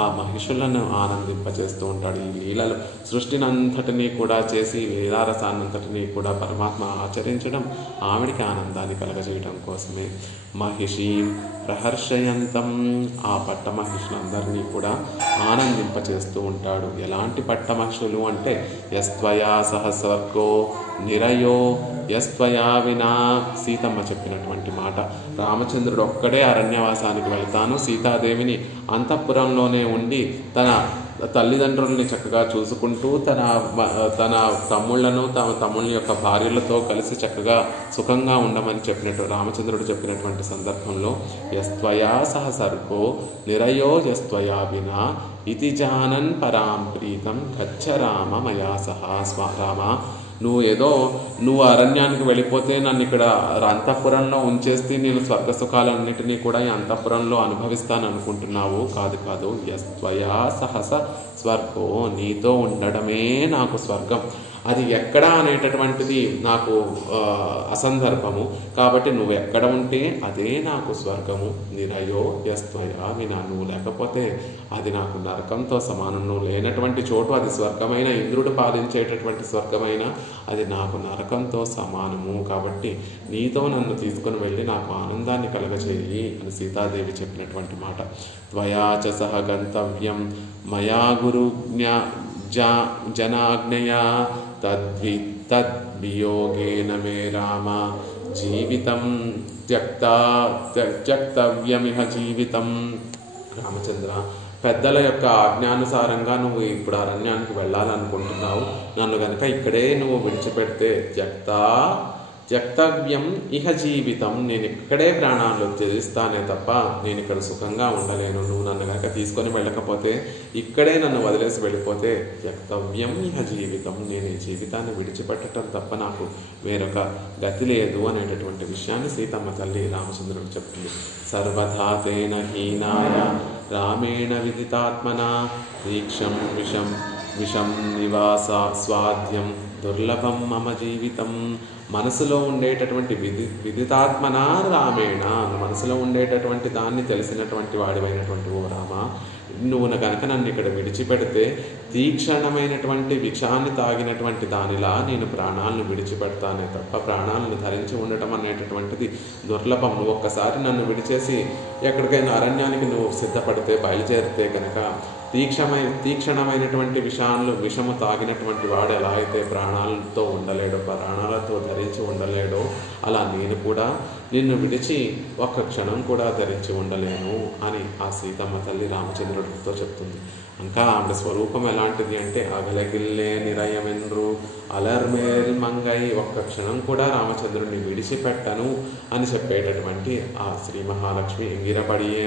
ఆ మహిషులను ఆనందింపచేస్తూ ఉంటాడు. ఈ లీలలు సృష్టినంతటినీ కూడా చేసి లీలారసాన్నంతటినీ కూడా పరమాత్మ ఆచరించడం ఆవిడికి ఆనందాన్ని కలగజేయడం కోసమే. మహిషి ప్రహర్షయంతం, ఆ పట్టమహిషులందరినీ కూడా ఆనందింపచేస్తూ ఉంటాడు. ఎలాంటి పట్టమహిషులు అంటే, యస్త్వయా సహస్వర్గో నిరయో యస్త్వయా వినా, సీతమ్మ చెప్పినటువంటి మాట. రామచంద్రుడు ఒక్కడే అరణ్యవాసానికి వెళ్తాను, సీతాదేవిని అంతఃపురంలోనే ఉండి తన తల్లిదండ్రుల్ని చక్కగా చూసుకుంటూ తన తమ్ముళ్ళ యొక్క భార్యలతో కలిసి చక్కగా సుఖంగా ఉండమని చెప్పినట్టు రామచంద్రుడు చెప్పినటువంటి సందర్భంలో, యస్త్వయా సహసర్గో నిరయో యస్త్వయా వినా ఇతి జానన్ పరాం ప్రీతం గచ్చ రామ మయా సహా. రామ, నువ్వు అరణ్యానికి వెళ్ళిపోతే నన్ను ఇక్కడ అంతఃపురంలో ఉంచేస్తే నేను స్వర్గ సుఖాలన్నిటినీ కూడా ఈ అంతఃపురంలో అనుభవిస్తాను అనుకుంటున్నావు. కాదు, యస్త్వయా సహస స్వర్గో, నీతో ఉండడమే నాకు స్వర్గం. అది ఎక్కడ అనేటటువంటిది నాకు అసందర్భము. కాబట్టి నువ్వు ఎక్కడ ఉంటే అదే నాకు స్వర్గము. నిరయో యస్త్వయా వినా, నువ్వు లేకపోతే అది నాకు నరకంతో సమానం. నువ్వు లేనటువంటి చోటు అది స్వర్గమైన, ఇంద్రుడు పాలించేటటువంటి స్వర్గమైన అది నాకు నరకంతో సమానము. కాబట్టి నీతో నన్ను తీసుకొని వెళ్ళి నాకు ఆనందాన్ని కలగచేయి అని సీతాదేవి చెప్పినటువంటి మాట. త్వయాచ సహ గంతవ్యం మయా గురుజ్ఞా జనాజ్ఞయా తద్వియోగేన మే రామ జీవితం త్యక్తవ్యమిహ జీవితం. రామచంద్ర, పెద్దల యొక్క ఆజ్ఞానుసారంగా నువ్వు ఇప్పుడు అరణ్యానికి వెళ్ళాలనుకుంటున్నావు. నన్ను కనుక ఇక్కడే నువ్వు విడిచిపెడితే త్యక్తవ్యం ఇహ జీవితం, నేను ఇక్కడే ప్రాణాలు త్యజిస్తానే తప్ప నేను ఇక్కడ సుఖంగా ఉండలేను. నువ్వు నన్ను కనుక తీసుకొని వెళ్ళకపోతే, ఇక్కడే నన్ను వదిలేసి వెళ్ళిపోతే, త్యక్తవ్యం ఇహ జీవితం, నేను ఈ జీవితాన్ని విడిచిపెట్టడం తప్ప నాకు వేరొక గతి లేదు అనేటటువంటి విషయాన్ని సీతమ్మ తల్లి రామచంద్రుడికి చెప్తుంది. సర్వథా తేన హీనాయ రామేణ విదితాత్మన దీక్షం విషం నివాస స్వాద్యం దుర్లభం మమ జీవితం. మనసులో ఉండేటటువంటి విదితాత్మన రామేణ, మనసులో ఉండేటటువంటి దాన్ని తెలిసినటువంటి వాడివైనటువంటి ఓ రామ, నువ్వు కనుక నన్ను ఇక్కడ విడిచిపెడితే తీక్షణమైనటువంటి విషాన్ని తాగినటువంటి దానిలా నేను ప్రాణాలను విడిచిపెడతానే తప్ప ప్రాణాలను ధరించి ఉండటం అనేటటువంటిది దుర్లభం. నువ్వు ఒక్కసారి నన్ను విడిచేసి ఎక్కడికైనా అరణ్యానికి నువ్వు సిద్ధపడితే, బయలుదేరితే కనుక తీక్షణమైనటువంటి విషము తాగినటువంటి వాడు ఎలా అయితే ప్రాణాలతో ఉండలేడో, ప్రాణాలతో ధరించి ఉండలేడో, అలా నేను కూడా నిన్ను విడిచి ఒక్క క్షణం కూడా ధరించి ఉండలేను అని ఆ సీతమ్మ తల్లి రామచంద్రుడితో చెప్తుంది. ఇంకా ఆమె స్వరూపం ఎలాంటిది అంటే, అగలగిల్లే నిరయమెన్రు అలర్మేల్ మంగై, ఒక్క క్షణం కూడా రామచంద్రుడిని విడిచిపెట్టను అని చెప్పేటటువంటి ఆ శ్రీ మహాలక్ష్మి ఎంగిరపడియే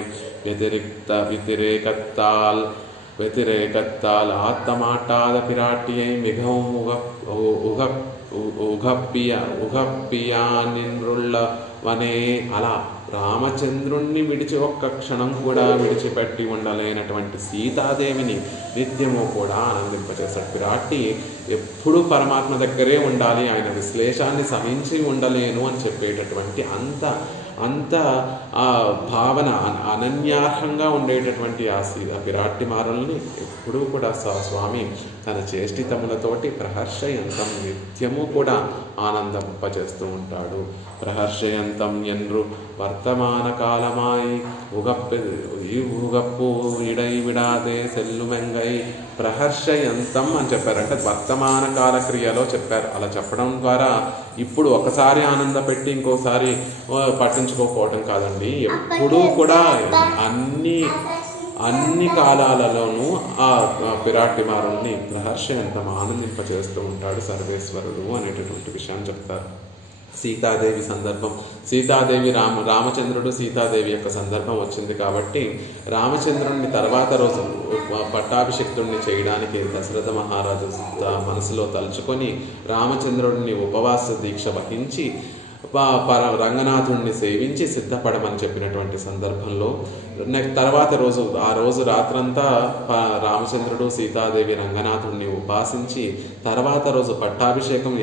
వ్యతిరేకత్తాల్ ఆత్తమాటాద పిరాటియై మిగం ఉగప్పియానిన్రుళ్ళవనే. అలా రామచంద్రుణ్ణి విడిచి ఒక్క క్షణం కూడా విడిచిపెట్టి ఉండలేనటువంటి సీతాదేవిని నిత్యము కూడా ఆనందింపచేస్తాడు. పిరాటి ఎప్పుడూ పరమాత్మ దగ్గరే ఉండాలి, ఆయన విశ్లేషాన్ని సహించి ఉండలేను అని చెప్పేటటువంటి అంత ఆ భావన అనన్యార్హంగా ఉండేటటువంటి ఆ విరాట్టి మారుల్ని ఎప్పుడూ కూడా స్వామి తన చేష్టితములతోటి ప్రహర్షయంతం నిత్యము కూడా ఆనందింపచేస్తూ ఉంటాడు. ప్రహర్షయంతం ఎన్రు వర్తమాన కాలమాయి ఉగప్పు ఇడై విడాదే సెల్లుమెంగై. ప్రహర్షయంతం అని చెప్పారంటే వర్తమాన కాల క్రియలో చెప్పారు. అలా చెప్పడం ద్వారా ఇప్పుడు ఒకసారి ఆనంద పెట్టి ఇంకోసారి పట్టించుకోకపోవడం కాదండి, ఎప్పుడూ కూడా అన్ని కాలాలలోనూ ఆ పిరాటి మారుల్ని ప్రహర్షయంతం ఆనందింపచేస్తూ ఉంటాడు సర్వేశ్వరుడు అనేటటువంటి విషయాన్ని చెప్తారు. సీతాదేవి సందర్భం, సీతాదేవి రామచంద్రుడు సీతాదేవి యొక్క సందర్భం వచ్చింది కాబట్టి రామచంద్రుడిని తర్వాత రోజు పట్టాభిషిక్తుడిని చేయడానికి దశరథ మహారాజు మనసులో తలుచుకొని రామచంద్రుడిని ఉపవాస దీక్ష వహించి రంగనాథుడిని సేవించి సిద్ధపడమని చెప్పినటువంటి సందర్భంలో తర్వాత రోజు ఆ రోజు రాత్రంతా రామచంద్రుడు సీతాదేవి రంగనాథుడిని ఉపాసించి తర్వాత రోజు పట్టాభిషేకం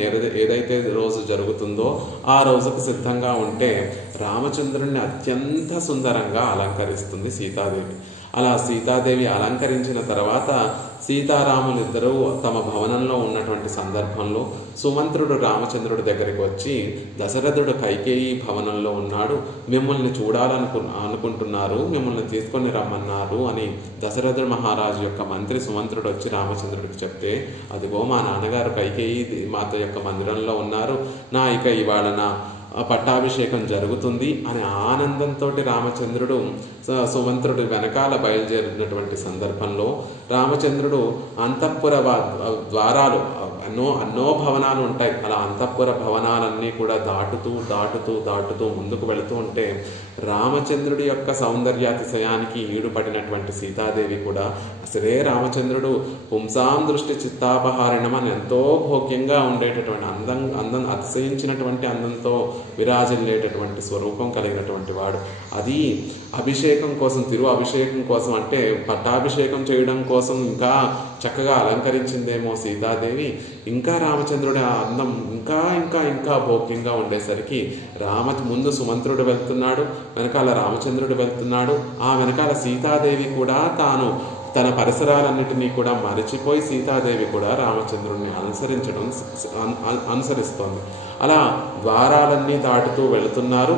ఏదైతే రోజు జరుగుతుందో ఆ రోజుకు సిద్ధంగా ఉంటే రామచంద్రుడిని అత్యంత సుందరంగా అలంకరిస్తుంది సీతాదేవి. అలా సీతాదేవి అలంకరించిన తర్వాత సీతారాములు ఇద్దరూ తమ భవనంలో ఉన్నటువంటి సందర్భంలో సుమంత్రుడు రామచంద్రుడి దగ్గరికి వచ్చి, దశరథుడు కైకేయి భవనంలో ఉన్నాడు, మిమ్మల్ని అనుకుంటున్నారు, మిమ్మల్ని తీసుకొని రమ్మన్నారు అని దశరథుడు మహారాజు యొక్క మంత్రి సుమంత్రుడు వచ్చి రామచంద్రుడికి చెప్తే, అదిగో మా నాన్నగారు కైకేయి మాత యొక్క మందిరంలో ఉన్నారు, ఇక ఇవాళ పట్టాభిషేకం జరుగుతుంది అని ఆనందంతో రామచంద్రుడు సుమంత్రుడి వెనకాల బయలుదేరినటువంటి సందర్భంలో రామచంద్రుడు అంతఃపుర ద్వారాలు ఎన్నో భవనాలు ఉంటాయి, అలా అంతఃపుర భవనాలన్నీ కూడా దాటుతూ ముందుకు వెళుతూ ఉంటే రామచంద్రుడి యొక్క సౌందర్యాతిశయానికి ఈడుపడినటువంటి సీతాదేవి కూడా అసలే రామచంద్రుడు పుంసాం దృష్టి చిత్తాపహారిణం అని ఎంతో భోగ్యంగా ఉండేటటువంటి అందం అతిశయించినటువంటి అందంతో విరాజిల్లేటటువంటి స్వరూపం కలిగినటువంటి వాడు. అది అభిషేకం కోసం, అభిషేకం కోసం అంటే పట్టాభిషేకం చేయడం కోసం ఇంకా చక్కగా అలంకరించిందేమో సీతాదేవి. ఇంకా రామచంద్రుడి ఆ అందం ఇంకా భోగ్యంగా ఉండేసరికి ముందు సుమంత్రుడు వెళ్తున్నాడు, వెనకాల రామచంద్రుడు వెళ్తున్నాడు, ఆ వెనకాల సీతాదేవి కూడా తన పరిసరాలన్నిటినీ కూడా మరిచిపోయి సీతాదేవి కూడా రామచంద్రుడిని అనుసరిస్తోంది. అలా ద్వారాలన్నీ దాటుతూ వెళుతున్నారు.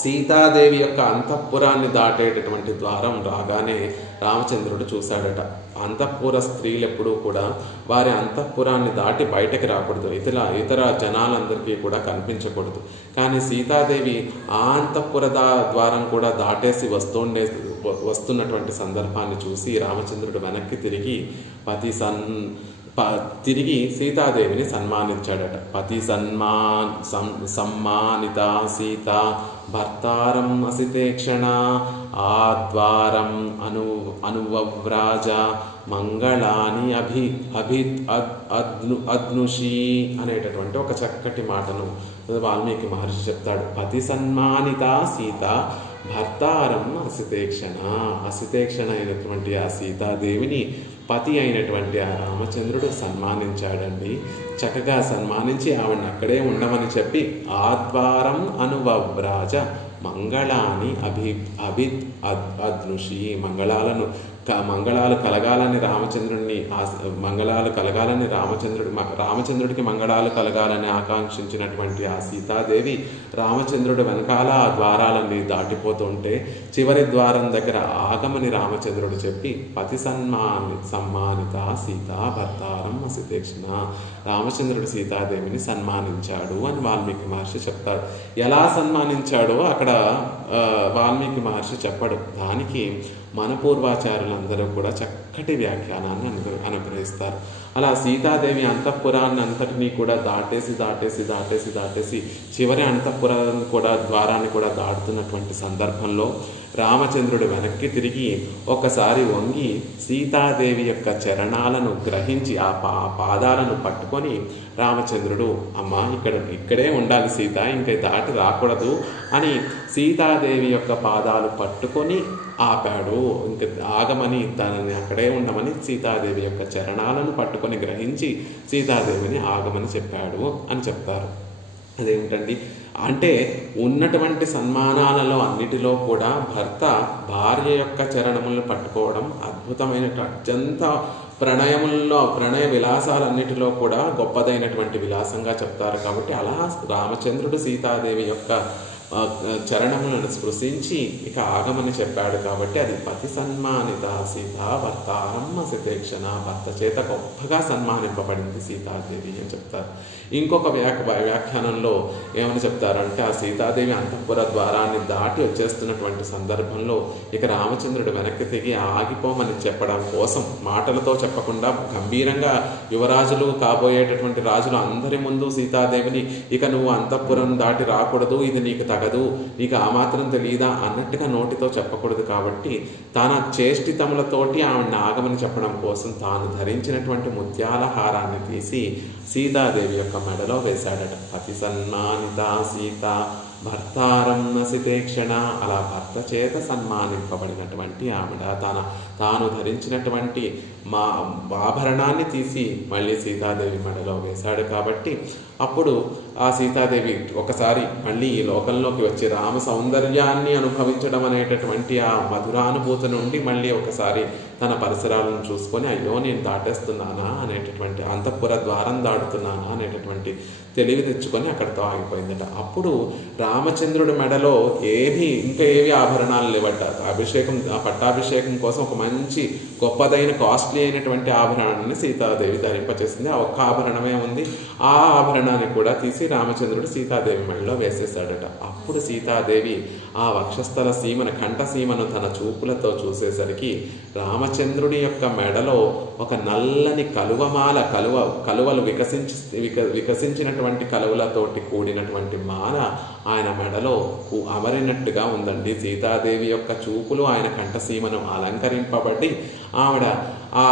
సీతాదేవి యొక్క అంతఃపురాన్ని దాటేటటువంటి ద్వారం రాగానే రామచంద్రుడు చూశాడట. అంతఃపుర స్త్రీలు ఎప్పుడూ కూడా వారి అంతఃపురాన్ని దాటి బయటకు రాకూడదు, ఇతర జనాలందరికీ కూడా కనిపించకూడదు. కానీ సీతాదేవి ఆ అంతఃపుర ద్వారం కూడా దాటేసి వస్తున్నటువంటి సందర్భాన్ని చూసి రామచంద్రుడు వెనక్కి తిరిగి తిరిగి సీతాదేవిని సన్మానించాడట. పతి సమ్మానిత సీత భర్తారం అసితేక్షణ ఆద్వారం అనువ్రాజ మంగళాని అద్నుషి అనేటటువంటి ఒక చక్కటి మాటను వాల్మీకి మహర్షి చెప్తాడు. పతి సన్మానిత సీత భర్తారం అసితేక్షణ. అసితేక్షణ అయినటువంటి ఆ సీతాదేవిని పతి అయినటువంటి ఆ రామచంద్రుడు సన్మానించాడండి. చక్కగా సన్మానించి ఆవిడని అక్కడే ఉండమని చెప్పి ఆద్వారం అనువ్రాజ మంగళాని అద్నుషి మంగళాలు కలగాలని రామచంద్రుడికి మంగళాలు కలగాలని ఆకాంక్షించినటువంటి ఆ సీతాదేవి రామచంద్రుడు వెనకాల ఆ ద్వారాలన్నీ దాటిపోతుంటే చివరి ద్వారం దగ్గర ఆగమని రామచంద్రుడు చెప్పి పతి సమ్మానిత సీతా భర్తారం అసితేక్షణ రామచంద్రుడు సీతాదేవిని సన్మానించాడు అని వాల్మీకి మహర్షి చెప్తాడు. ఎలా సన్మానించాడో అక్కడ వాల్మీకి మహర్షి చెప్పడు. దానికి మన పూర్వాచారులందరూ కూడా చక్కటి వ్యాఖ్యానాన్ని అనుగ్రహిస్తారు. అలా సీతాదేవి అంతఃపురాన్ని అంతటినీ కూడా దాటేసి చివరి అంతఃపురాన్ని కూడా ద్వారాన్ని కూడా దాటుతున్నటువంటి సందర్భంలో రామచంద్రుడు వెనక్కి తిరిగి ఒకసారి వంగి సీతాదేవి యొక్క చరణాలను గ్రహించి ఆ పాదాలను పట్టుకొని రామచంద్రుడు అమ్మా ఇక్కడే ఉండాలి సీత, ఇంకా దాటి రాకూడదు అని సీతాదేవి యొక్క పాదాలు పట్టుకొని ఆపాడు. ఇంక ఆగమని తనని అక్కడే ఉండమని సీతాదేవి యొక్క చరణాలను పట్టుకొని గ్రహించి సీతాదేవిని ఆగమని చెప్పాడు అని చెప్తారు. అదేమిటండి అంటే ఉన్నటువంటి సన్మానాలలో అన్నిటిలో కూడా భర్త భార్య యొక్క చరణములను పట్టుకోవడం అద్భుతమైన అత్యంత ప్రణయ విలాసాలన్నిటిలో కూడా గొప్పదైనటువంటి విలాసంగా చెప్తారు. కాబట్టి అలా రామచంద్రుడు సీతాదేవి యొక్క చరణములను స్పృశించి ఇక ఆగమని చెప్పాడు. కాబట్టి అది పతి సన్మానిత సీత భర్తారం అసితేక్షణ భర్త చేత గొప్పగా సన్మానింపబడింది సీతాదేవి అని చెప్తారు. ఇంకొక వ్యాఖ్యానంలో ఏమని చెప్తారంటే ఆ సీతాదేవి అంతఃపుర ద్వారాన్ని దాటి వచ్చేస్తున్నటువంటి సందర్భంలో ఇక రామచంద్రుడు వెనక్కి తిరిగి ఆగిపోమని చెప్పడం కోసం మాటలతో చెప్పకుండా గంభీరంగా యువరాజులు కాబోయేటటువంటి రాజులు అందరి ముందు సీతాదేవిని ఇక నువ్వు అంతఃపురం దాటి రాకూడదు, ఇది నీకు తగదు, నీకు ఆ మాత్రం తెలియదా అన్నట్టుగా నోటితో చెప్పకూడదు. కాబట్టి తన చేష్టితములతోటి ఆవిడని ఆగమని చెప్పడం కోసం తాను ధరించినటువంటి ముత్యాల హారాన్ని తీసి సీతాదేవి యొక్క మెడలో వేశాడట. పతి సన్మానిత సీత భర్తారం అసితేక్షణ అలా భర్త చేత సన్మానింపబడినటువంటి ఆవిడ తాను ధరించినటువంటి ఆభరణాన్ని తీసి మళ్ళీ సీతాదేవి మెడలో వేశాడు. కాబట్టి అప్పుడు ఆ సీతాదేవి ఒకసారి మళ్ళీ ఈ లోకంలోకి వచ్చి రామ సౌందర్యాన్ని అనుభవించడం అనేటటువంటి ఆ మధురానుభూతి నుండి మళ్ళీ ఒకసారి తన పరిసరాలను చూసుకొని అయ్యో నేను దాటేస్తున్నానా అనేటటువంటి అంతఃపుర ద్వారం దాటుతున్నానా అనేటటువంటి తెలివి తెచ్చుకొని అక్కడితో ఆగిపోయిందట. అప్పుడు రామచంద్రుడి మెడలో ఇంకా ఏవి ఆభరణాలు లేవట. పట్టాభిషేకం కోసం ఒక మంచి గొప్పదైన కాస్ట్లీ అయినటువంటి ఆభరణాన్ని సీతాదేవి ధరింపచేసింది. ఆ ఒక్క ఆభరణమే ఉంది. ఆ ఆభరణాన్ని కూడా తీసి రామచంద్రుడు సీతాదేవి మెడలో వేసేసాడట. అప్పుడు సీతాదేవి ఆ వక్షస్థల కంఠసీమను తన చూపులతో చూసేసరికి రామచంద్రుడి యొక్క మెడలో ఒక నల్లని కలువలు వికసించినటువంటి కలువలతోటి కూడినటువంటి మాల ఆయన మెడలో అమరినట్టుగా ఉందండి. సీతాదేవి యొక్క చూపులు ఆయన కంఠసీమను అలంకరింపబడి ఆవిడ ఆ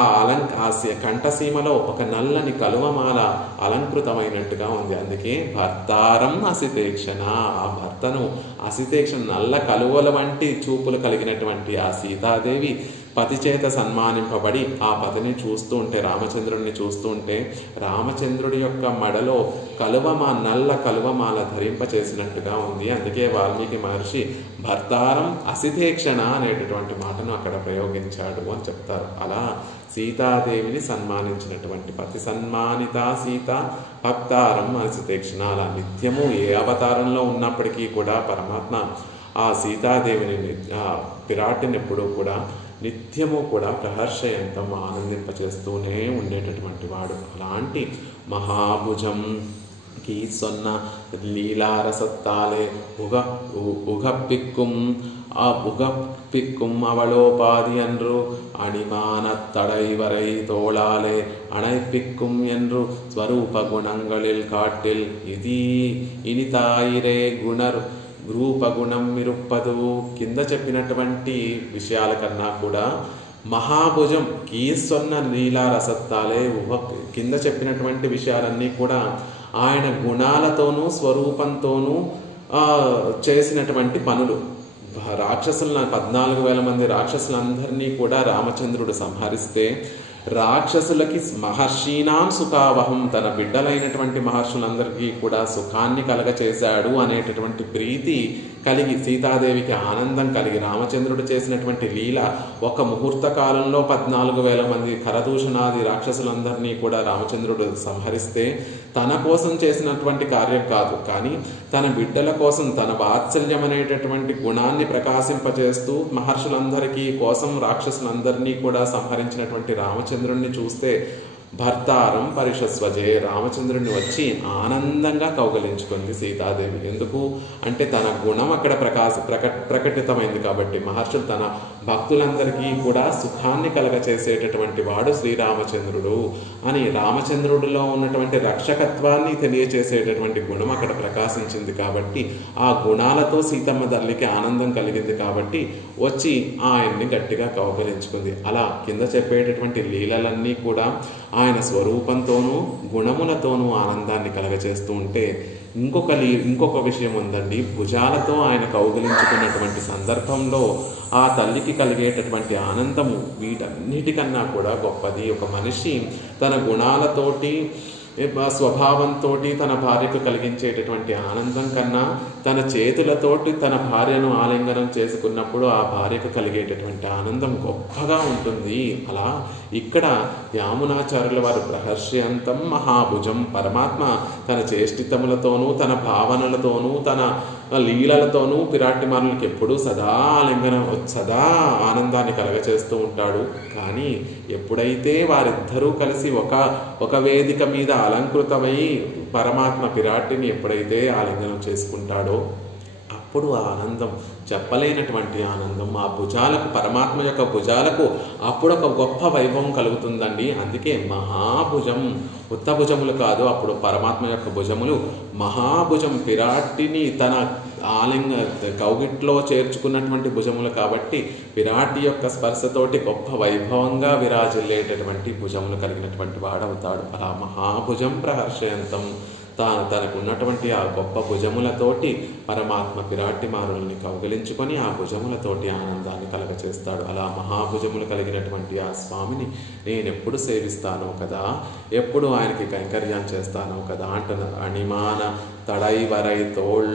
కంఠసీమలో ఒక నల్లని కలువమాల అలంకృతమైనట్టుగా ఉంది. అందుకే భర్తారం అసితేక్షణ ఆ భర్తను అసితేక్షణ నల్ల కలువల వంటి చూపులు కలిగినటువంటి ఆ సీతాదేవి పతి చేత సన్మానింపబడి ఆ పతిని చూస్తూ ఉంటే రామచంద్రుడిని చూస్తూ ఉంటే రామచంద్రుడి యొక్క మెడలో నల్ల కలువమాల ధరింపచేసినట్టుగా ఉంది. అందుకే వాల్మీకి మహర్షి భర్తారం అసితేక్షణ అనేటటువంటి మాటను అక్కడ ప్రయోగించాడు అని చెప్తారు. అలా సీతాదేవిని సన్మానించినటువంటి పతి సన్మానిత సీత భక్తారం అసితేక్షణ అలా నిత్యము ఏ అవతారంలో ఉన్నప్పటికీ కూడా పరమాత్మ ఆ సీతాదేవిని పిరాటిని ఎప్పుడూ కూడా నిత్యము కూడా ప్రహర్షయంతం ఆనందింపచేస్తూనే ఉండేటటువంటి వాడు. అలాంటి మహాభుజం கீ சொன்ன லீலாரசத்தாலே உகப்பிக்கும் அவளோபாதி என்று அணிமானத் தடைவரை தோளாலே அணைப்பிக்கும் என்று స్వరూప గుణங்களில் కాటిల్ ఇని తాయిరే రూపగుణం ఇరుప్పదు. కింద చెప్పినటువంటి విషయాల కన్నా కూడా మహాభుజం కీసొన్న లీలారసత్తాలే కింద చెప్పినటువంటి విషయాలన్నీ కూడా ఆయన గుణాలతోనూ స్వరూపంతోనూ చేసినటువంటి పనులు. రాక్షసులను 14,000 మంది రాక్షసులందరినీ కూడా రామచంద్రుడు సంహరిస్తే రాక్షసులకి మహర్షీనాం సుఖావహం, తన బిడ్డలైనటువంటి మహర్షులందరికీ కూడా సుఖాన్ని కలగచేశాడు అనేటటువంటి ప్రీతి కలిగి, సీతాదేవికి ఆనందం కలిగి, రామచంద్రుడు చేసినటువంటి లీల ఒక ముహూర్త కాలంలో 14,000 మంది ఖరదూషణాది రాక్షసులందరినీ కూడా రామచంద్రుడు సంహరిస్తే తన కోసం చేసినటువంటి కార్యం కాదు, కానీ తన బిడ్డల కోసం తన వాత్సల్యం అనేటటువంటి గుణాన్ని ప్రకాశింపచేస్తూ మహర్షులందరికీ కోసం రాక్షసులందరినీ కూడా సంహరించినటువంటి రామచంద్రుడిని చూస్తే భర్తారం పరిషస్వజే, రామచంద్రుడిని వచ్చి ఆనందంగా కౌగలించుకుంది సీతాదేవి. ఎందుకు అంటే తన గుణం అక్కడ ప్రకటితమైంది కాబట్టి. మహర్షులు తన భక్తులందరికీ కూడా సుఖాన్ని కలగచేసేటటువంటి వాడు శ్రీరామచంద్రుడు అని, రామచంద్రుడిలో ఉన్నటువంటి రక్షకత్వాన్ని తెలియచేసేటటువంటి గుణం అక్కడ ప్రకాశించింది కాబట్టి ఆ గుణాలతో సీతమ్మ తల్లికి ఆనందం కలిగింది కాబట్టి వచ్చి ఆయన్ని గట్టిగా కౌగలించుకుంది. అలా కింద చెప్పేటటువంటి లీలలన్నీ కూడా ఆయన స్వరూపంతోనూ గుణములతోనూ ఆనందాన్ని కలగచేస్తూ ఉంటే ఇంకొక విషయం ఉందండి. భుజాలతో ఆయన కౌగిలించుకున్నటువంటి సందర్భంలో ఆ తల్లికి కలిగేటటువంటి ఆనందము వీటన్నిటికన్నా కూడా గొప్పది. ఒక మనిషి తన గుణాలతోటి స్వభావంతో తన భార్యకు కలిగించేటటువంటి ఆనందం కన్నా తన చేతులతోటి తన భార్యను ఆలింగనం చేసుకున్నప్పుడు ఆ భార్యకు కలిగేటటువంటి ఆనందం గొప్పగా ఉంటుంది. అలా ఇక్కడ యామునాచార్యుల వారు ప్రహర్ష్యంతం మహాభుజం, పరమాత్మ తన చేష్టితములతోనూ తన భావనలతోనూ తన లీలలతోనూ పిరాటిమానులకి ఎప్పుడూ సదా ఆనందాన్ని కలగచేస్తూ ఉంటాడు. కానీ ఎప్పుడైతే వారిద్దరూ కలిసి ఒక వేదిక మీద అలంకృతమై పరమాత్మ పిరాటిని ఎప్పుడైతే ఆలింగనం చేసుకుంటాడో అప్పుడు ఆ ఆనందం చెప్పలేనటువంటి ఆనందం. ఆ భుజాలకు, పరమాత్మ యొక్క భుజాలకు అప్పుడు ఒక గొప్ప వైభవం కలుగుతుందండి. అందుకే మహాభుజం, ఉత్త భుజములు కాదు, అప్పుడు పరమాత్మ యొక్క భుజములు మహాభుజం, పిరాటిని తన కౌగిట్లో చేర్చుకున్నటువంటి భుజములు కాబట్టి విరాటి యొక్క స్పర్శతోటి గొప్ప వైభవంగా విరాజిల్లేటటువంటి భుజములు కలిగినటువంటి వాడవుతాడు. అలా మహాభుజం ప్రహర్షయంతం, తనకు ఉన్నటువంటి ఆ గొప్ప భుజములతోటి పరమాత్మ పిరాటిమారుల్ని కౌగిలించుకొని ఆ భుజములతోటి ఆనందాన్ని కలగచేస్తాడు. అలా మహాభుజములు కలిగినటువంటి ఆ స్వామిని నేను ఎప్పుడు సేవిస్తానో కదా, ఎప్పుడు ఆయనకి కైంకర్యం చేస్తానో కదా అంటున్నారు. అణిమాన తడై వరై తోళ్,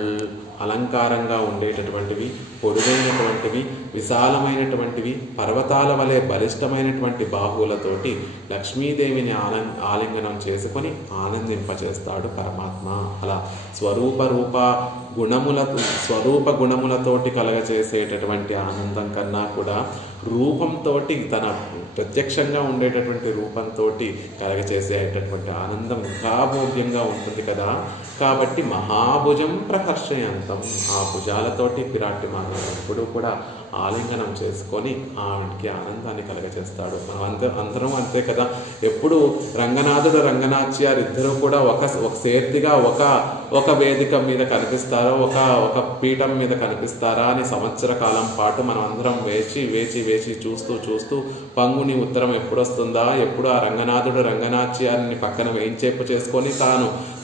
అలంకారంగా ఉండేటటువంటివి, పొడుగైనటువంటివి, విశాలమైనటువంటివి, పర్వతాల వలె బలిష్టమైనటువంటి బాహువులతోటి లక్ష్మీదేవిని ఆలింగనం చేసుకొని ఆనందింపచేస్తాడు పరమాత్మ. అలా స్వరూప గుణములతోటి కలగచేసేటటువంటి ఆనందం కన్నా కూడా రూపంతో, తన ప్రత్యక్షంగా ఉండేటటువంటి రూపంతో కలగచేసేటటువంటి ఆనందం ఇంకా భోగ్యంగా ఉంటుంది కదా. కాబట్టి మహాభుజం ప్రహర్షయంతం, ఆ భుజాలతోటి పిరాటి మానవుడు ఎప్పుడూ కూడా ఆలింగనం చేసుకొని ఆవిడికి ఆనందాన్ని కలగచేస్తాడు. మనం అందరం అంతే కదా. ఎప్పుడు రంగనాథుడు రంగనాచ్యారు ఇద్దరు కూడా ఒక సేర్తిగా ఒక వేదిక మీద కనిపిస్తారో, ఒక పీఠం మీద కనిపిస్తారా అని సంవత్సర కాలం పాటు మనం అందరం వేచి చూస్తూ పంగుని ఉత్తరం ఎప్పుడు వస్తుందా, ఎప్పుడు ఆ రంగనాథుడు రంగనాచ్యారిని పక్కన వేయించేపు చేసుకొని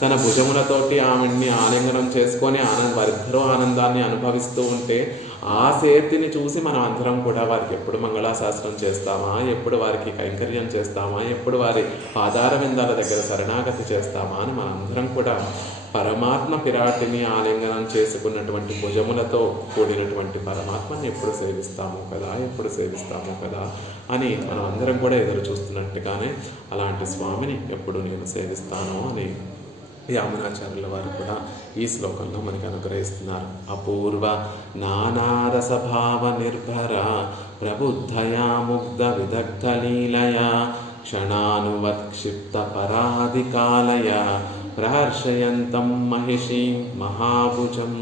తన భుజములతోటి ఆవిడ్ని ఆలింగనం చేసుకొని వారిద్దరూ ఆనందాన్ని అనుభవిస్తూ ఉంటే ఆ సేర్తిని చూసి మనం అందరం కూడా వారికి ఎప్పుడు మంగళాశాసనం చేస్తామా, ఎప్పుడు వారికి కైంకర్యం చేస్తామా, ఎప్పుడు వారి పాదార విందాల దగ్గర శరణాగతి చేస్తామా అని మనందరం కూడా పరమాత్మ పిరాటిని ఆలింగనం చేసుకున్నటువంటి భుజములతో కూడినటువంటి పరమాత్మని ఎప్పుడు సేవిస్తాము కదా అని మనం అందరం కూడా ఎదురు చూస్తున్నట్టుగానే అలాంటి స్వామిని ఎప్పుడు నేను సేవిస్తాను అని యామునాచార్యుల వారు కూడా ఈ శ్లోకంలో మనకు అనుగ్రహిస్తున్నారు. అపూర్వ నానారసభావ నిర్భర ప్రబుద్ధయా ముగ్ధ విదగ్ధ లీలయా క్షణానువత్క్షిప్త పరాధికాలయ ప్రహర్షయంతం మహిషీం మహాభుజం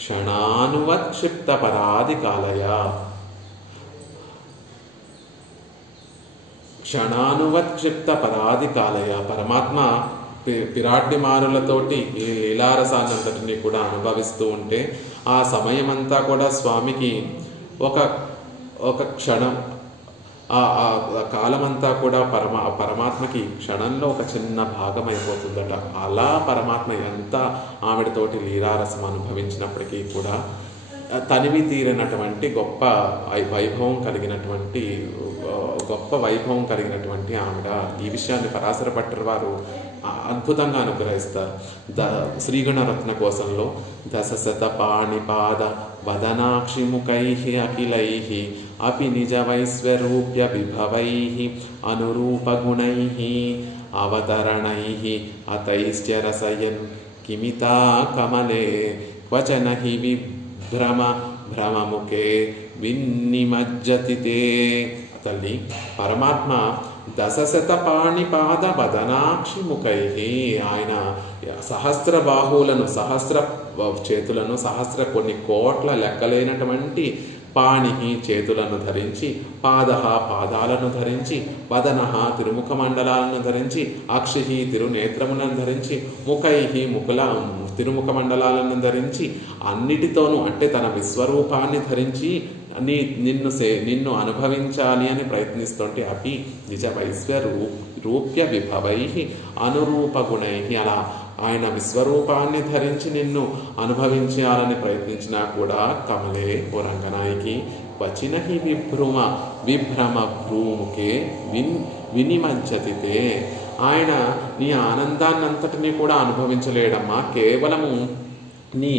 క్షణానువత్క్షిప్త పరాధికాలయ. క్షణానువత్క్షిప్త పరాధికాలయ. పరమాత్మ పిరాడ్డిమారులతోటి ఈ లీలారసాన్నంతటిని కూడా అనుభవిస్తూ ఉంటే ఆ సమయమంతా కూడా స్వామికి ఒక క్షణం, ఆ కాలమంతా కూడా పరమాత్మకి క్షణంలో ఒక చిన్న భాగం అయిపోతుందట. అలా పరమాత్మ ఎంత ఆవిడతోటి లీలారసం అనుభవించినప్పటికీ కూడా తనివి తీరినటువంటి గొప్ప వైభవం కలిగినటువంటి ఆవిడ. ఈ విషయాన్ని పరాశర భట్టర్ వారు అద్భుతంగా అనుగ్రహిస్తారు. శ్రీగణరత్న కోశంలో దశశత పాణిపాద వదనాక్షిముఖై అఖిలై అపి నిజ వైశ్వరూప్య విభవై అనురూపగుణై అవతరణై అతైశ్చరసయన్ కిమితా కమలే క్వచన హి భ్రమముఖే విన్నిమజ్జతి తే. తల్లి పరమాత్మ దశశత పాణిపాద వదనాక్షిముఖై, ఆయన సహస్ర బాహువులను, సహస్ర చేతులను, కొన్ని కోట్ల లెక్కలేనటువంటి పాణి చేతులను ధరించి, పాదాలను ధరించి, వదన తిరుముఖ మండలాలను ధరించి, అక్షి తిరునేత్రములను ధరించి, ముఖై తిరుముఖ మండలాలను ధరించి, అన్నిటితోనూ అంటే తన విశ్వరూపాన్ని ధరించి నిన్ను అనుభవించాలి అని ప్రయత్నిస్తుంటే అపి నిజ వైశ్వరూప్య విభవై అనురూపగుణై, అలా ఆయన విశ్వరూపాన్ని ధరించి నిన్ను అనుభవించాలని ప్రయత్నించినా కూడా కమలే ఓ రంగనాయకి వచిన హి విభ్రమ భ్రూముఖే వినిమంచతితే. ఆయన నీ ఆనందాన్నంతటినీ కూడా అనుభవించలేడమ్మా. కేవలము నీ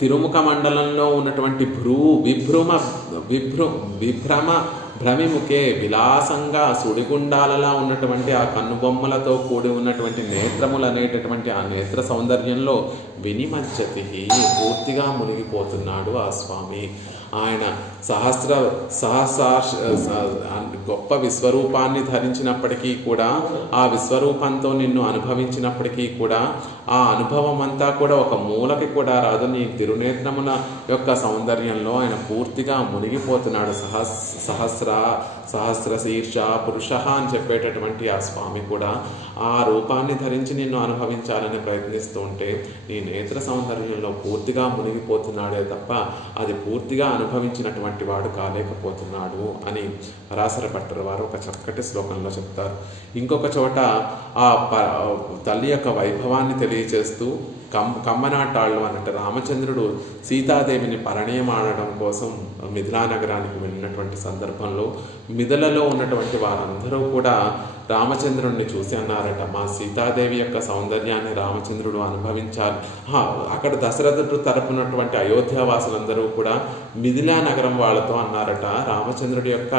తిరుముఖ మండలంలో ఉన్నటువంటి విభ్రమ భ్రమిముఖే విలాసంగా సుడిగుండాలలా ఉన్నటువంటి ఆ కన్నుబొమ్మలతో కూడి ఉన్నటువంటి నేత్రములు అనేటటువంటి ఆ నేత్ర సౌందర్యంలో వినిమజ్జతి, పూర్తిగా మునిగిపోతున్నాడు ఆ స్వామి. ఆయన గొప్ప విశ్వరూపాన్ని ధరించినప్పటికీ కూడా, ఆ విశ్వరూపంతో నిన్ను అనుభవించినప్పటికీ కూడా ఆ అనుభవం అంతా కూడా ఒక మూలకి కూడా రాదు. నీ తిరునేత్రముల యొక్క సౌందర్యంలో ఆయన పూర్తిగా మునిగిపోతున్నాడు. సహస్ర శీర్ష పురుష అని చెప్పేటటువంటి ఆ స్వామి కూడా ఆ రూపాన్ని ధరించి నిన్ను అనుభవించాలని ప్రయత్నిస్తూ ఉంటే నీ నేత్ర సౌందర్యంలో పూర్తిగా మునిగిపోతున్నాడే తప్ప అది పూర్తిగా అనుభవించినటువంటి వాడు కాలేకపోతున్నాడు అని పరాశర భట్టర్ వారు ఒక చక్కటి శ్లోకంలో చెప్తారు. ఇంకొక చోట ఆ తల్లి యొక్క వైభవాన్ని తెలియచేస్తూ కమ్మనాటాళ్ళు అన్నట్టు రామచంద్రుడు సీతాదేవిని పరిణయమాడడం కోసం మిథిలా నగరానికి వెళ్ళినటువంటి సందర్భంలో మిథిలలో ఉన్నటువంటి వారందరూ కూడా రామచంద్రుడిని చూసి అన్నారట, మా సీతాదేవి యొక్క సౌందర్యాన్ని రామచంద్రుడు అనుభవించాలి. అక్కడ దశరథుడు తరపునటువంటి అయోధ్యావాసులందరూ కూడా మిథిలా నగరం వాళ్ళతో అన్నారట, రామచంద్రుడి యొక్క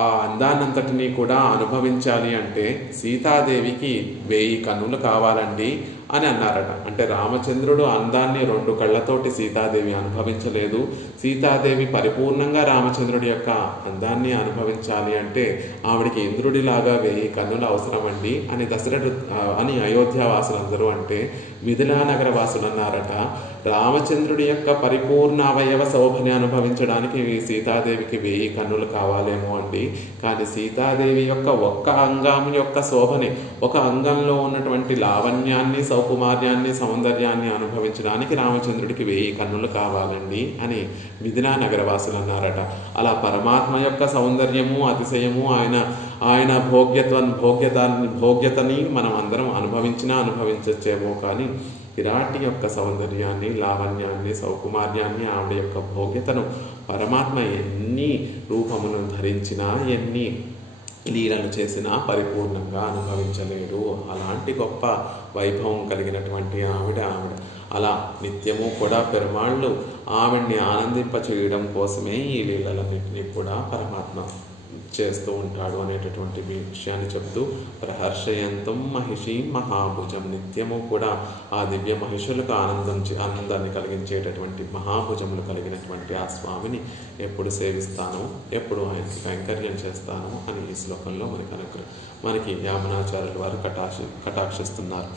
ఆ అందాన్నంతటినీ కూడా అనుభవించాలి అంటే సీతాదేవికి 1000 కన్నులు కావాలండి అని అన్నారట. అంటే రామచంద్రుడు అందాన్ని 2 కళ్ళతోటి సీతాదేవి అనుభవించలేదు. సీతాదేవి పరిపూర్ణంగా రామచంద్రుడి యొక్క అందాన్ని అనుభవించాలి అంటే ఆవిడికి ఇంద్రుడిలాగా 1000 కన్నులు అవసరమండి అని అయోధ్యావాసులందరూ అంటే మిథిలా నగర వాసులు అన్నారట, రామచంద్రుడి యొక్క పరిపూర్ణ అవయవ శోభని అనుభవించడానికి సీతాదేవికి 1000 కన్నులు కావాలేమో అండి. కానీ సీతాదేవి యొక్క ఒక్క అంగం యొక్క శోభని, ఒక అంగంలో ఉన్నటువంటి లావణ్యాన్ని, సౌకుమార్యాన్ని, సౌందర్యాన్ని అనుభవించడానికి రామచంద్రుడికి 1000 కన్నులు కావాలండి అని మిథిలా నగరవాసులు అన్నారట. అలా పరమాత్మ యొక్క సౌందర్యము, అతిశయము, ఆయన భోగ్యతని మనం అందరం అనుభవించచ్చేమో కానీ విరాటి యొక్క సౌందర్యాన్ని, లావణ్యాన్ని, సౌకుమార్యాన్ని, ఆవిడ యొక్క భోగ్యతను పరమాత్మ ఎన్ని రూపములను ధరించినా, ఎన్ని లీలలు చేసినా పరిపూర్ణంగా అనుభవించలేడు. అలాంటి గొప్ప వైభవం కలిగినటువంటి ఆవిడ అలా నిత్యము కూడా పెరుమాళ్ళు ఆవిడ్ని ఆనందింప చేయడం కోసమే ఈ లీలలన్నింటినీ కూడా పరమాత్మ చేస్తూ ఉంటాడు అనేటటువంటి విషయాన్ని చెప్తూ ప్రహర్షయంతం మహిషి మహాభుజం, నిత్యము కూడా ఆ దివ్య మహిషులకు ఆనందాన్ని కలిగించేటటువంటి మహాభుజములు కలిగినటువంటి ఆ స్వామిని ఎప్పుడు సేవిస్తానో, ఎప్పుడు ఆయనకి కైంకర్యం చేస్తానో అని ఈ శ్లోకంలో మనకి యామునాచార్యుల వారు కటాక్షిస్తున్నారు.